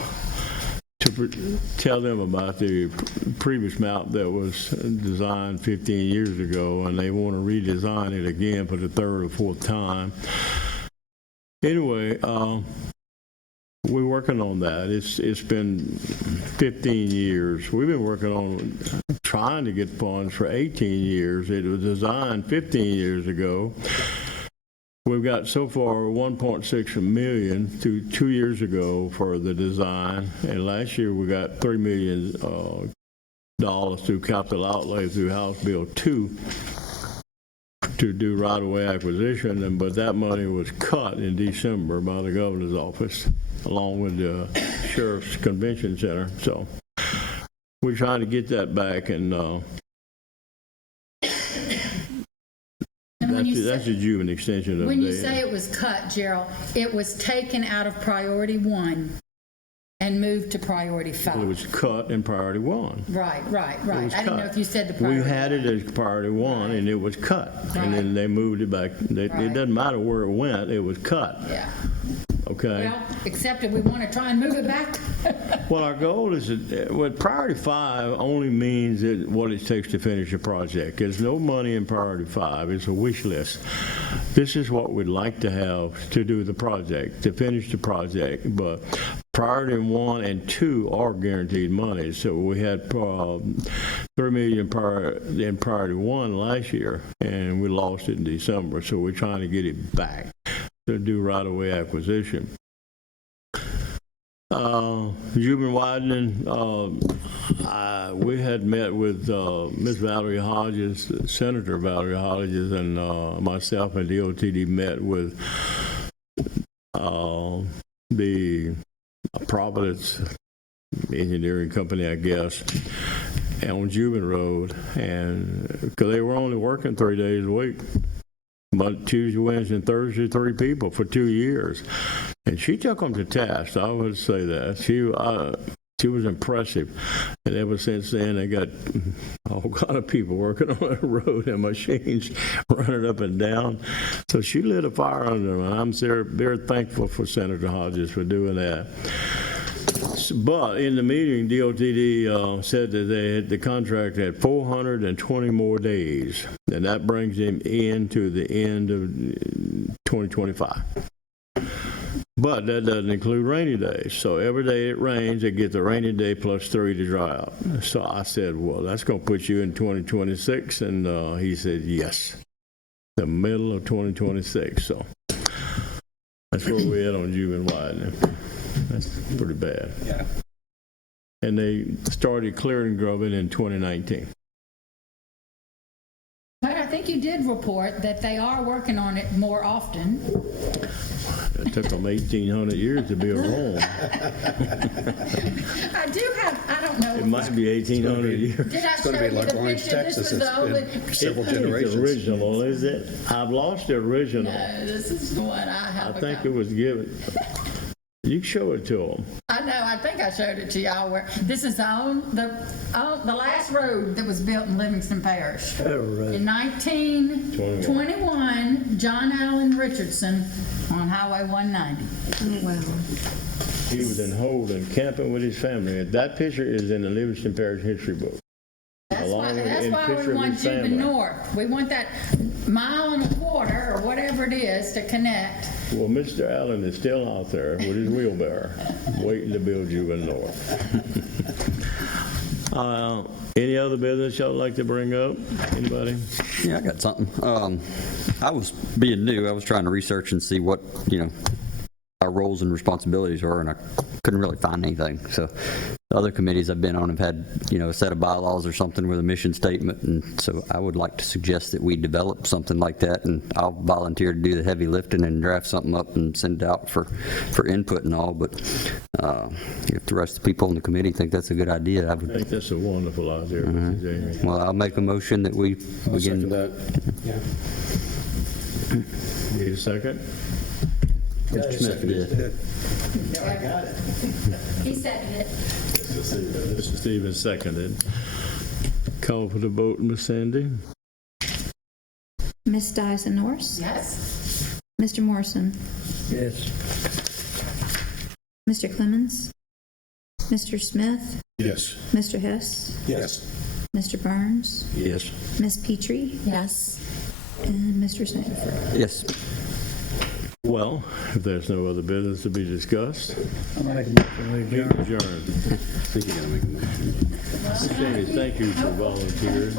to tell them about the previous map that was designed 15 years ago, and they want to redesign it again for the third or fourth time. Anyway, we're working on that. It's been 15 years. We've been working on trying to get funds for 18 years. It was designed 15 years ago. We've got so far 1.6 million through 2 years ago for the design, and last year we got $3 million through capital outlay through House Bill 2 to do right-of-way acquisition, but that money was cut in December by the governor's office, along with the Sheriff's Convention Center. So we're trying to get that back, and that's a Juvenile extension of When you the- say it was cut, Gerald, it was taken out of priority 1 and moved to priority 5. It was cut in priority 1. Right. It I was didn't know cut. if you said the priority. We had it as priority 1, and it was cut, and then they moved it back. It doesn't matter where it went, it was cut. Yeah. Okay? Well, except if we want to try and move it back. Well, our goal is that, well, priority 5 only means that what it takes to finish a project. There's no money in priority 5. It's a wish list. This is what we'd like to have to do the project, to finish the project. But priority 1 and 2 are guaranteed money. So we had $3 million in priority 1 last year, and we lost it in December. So we're trying to get it back to do right-of-way acquisition. Juvenile widening, we had met with Ms. Valerie Hodges, Senator Valerie Hodges, and myself and DOTD met with the Providence Engineering Company, I guess, on Juvenile Road, and because they were only working 3 days a week. But Tuesday, Wednesday, and Thursday, 3 people for 2 years. And she took them to task, I would say that. She was impressive. And ever since then, they got all kind of people working on the road and machines running up and down. So she lit a fire under them, and I'm very thankful for Senator Hodges for doing that. But in the meeting, DOTD said that the contract had 420 more days, and that brings them into the end of 2025. But that doesn't include rainy days. So every day it rains, they get the rainy day plus 3 to dry out. So I said, well, that's going to put you in 2026, and he said, yes, the middle of 2026. So that's where we're at on Juvenile widening. That's pretty bad. Yeah. And they started clearing grubbing in 2019. But I think you did report that they are working on it more often. It took them 1,800 years to build Rome. I do have, I don't know. It must be 1,800 years. Did I show you the picture? This was the only. Several It's generations. original, is it? I've lost the original. No, this is the one I have. I think it was given. You can show it to them. I know, I think I showed it to y'all where, this is the last road that was built in Livingston Parish. In 1921, John Allen Richardson on Highway 190. Oh, wow. He was in Holden camping with his family. That picture is in the Livingston Parish history book. That's Along why, with that's in why picture we of want his Juvenile family. North. We want that 1.25 miles or whatever it is to connect. Well, Mr. Allen is still out there with his wheelbarrow, waiting to build Juvenile North. Any other business y'all like to bring up? Anybody? Yeah, I got something. I was being new. I was trying to research and see what, our roles and responsibilities are, and I couldn't really find anything. So the other committees I've been on have had, a set of bylaws or something with a mission statement, and so I would like to suggest that we develop something like that, and I'll volunteer to do the heavy lifting and draft something up and send it out for input and all, but if the rest of the people in the committee think that's a good idea, I would. I think that's a wonderful idea, Mr. Jamie. Well, I'll make a motion that we begin. Second that. Yeah. Need a second? He seconded it. Mr. Stevens seconded. Call for the vote, Ms. Sandy? Ms. Dyson Norris? Yes. Mr. Morrison? Yes. Mr. Clemens? Mr. Smith? Yes. Mr. Hess? Yes. Mr. Burns? Yes. Ms. Petrie? Yes. And Mr. Sandiford? Yes. Well, if there's no other business to be discussed, I'll make a motion to adjourn. adjourn. I think you gotta make a motion. Okay, thank you for volunteering.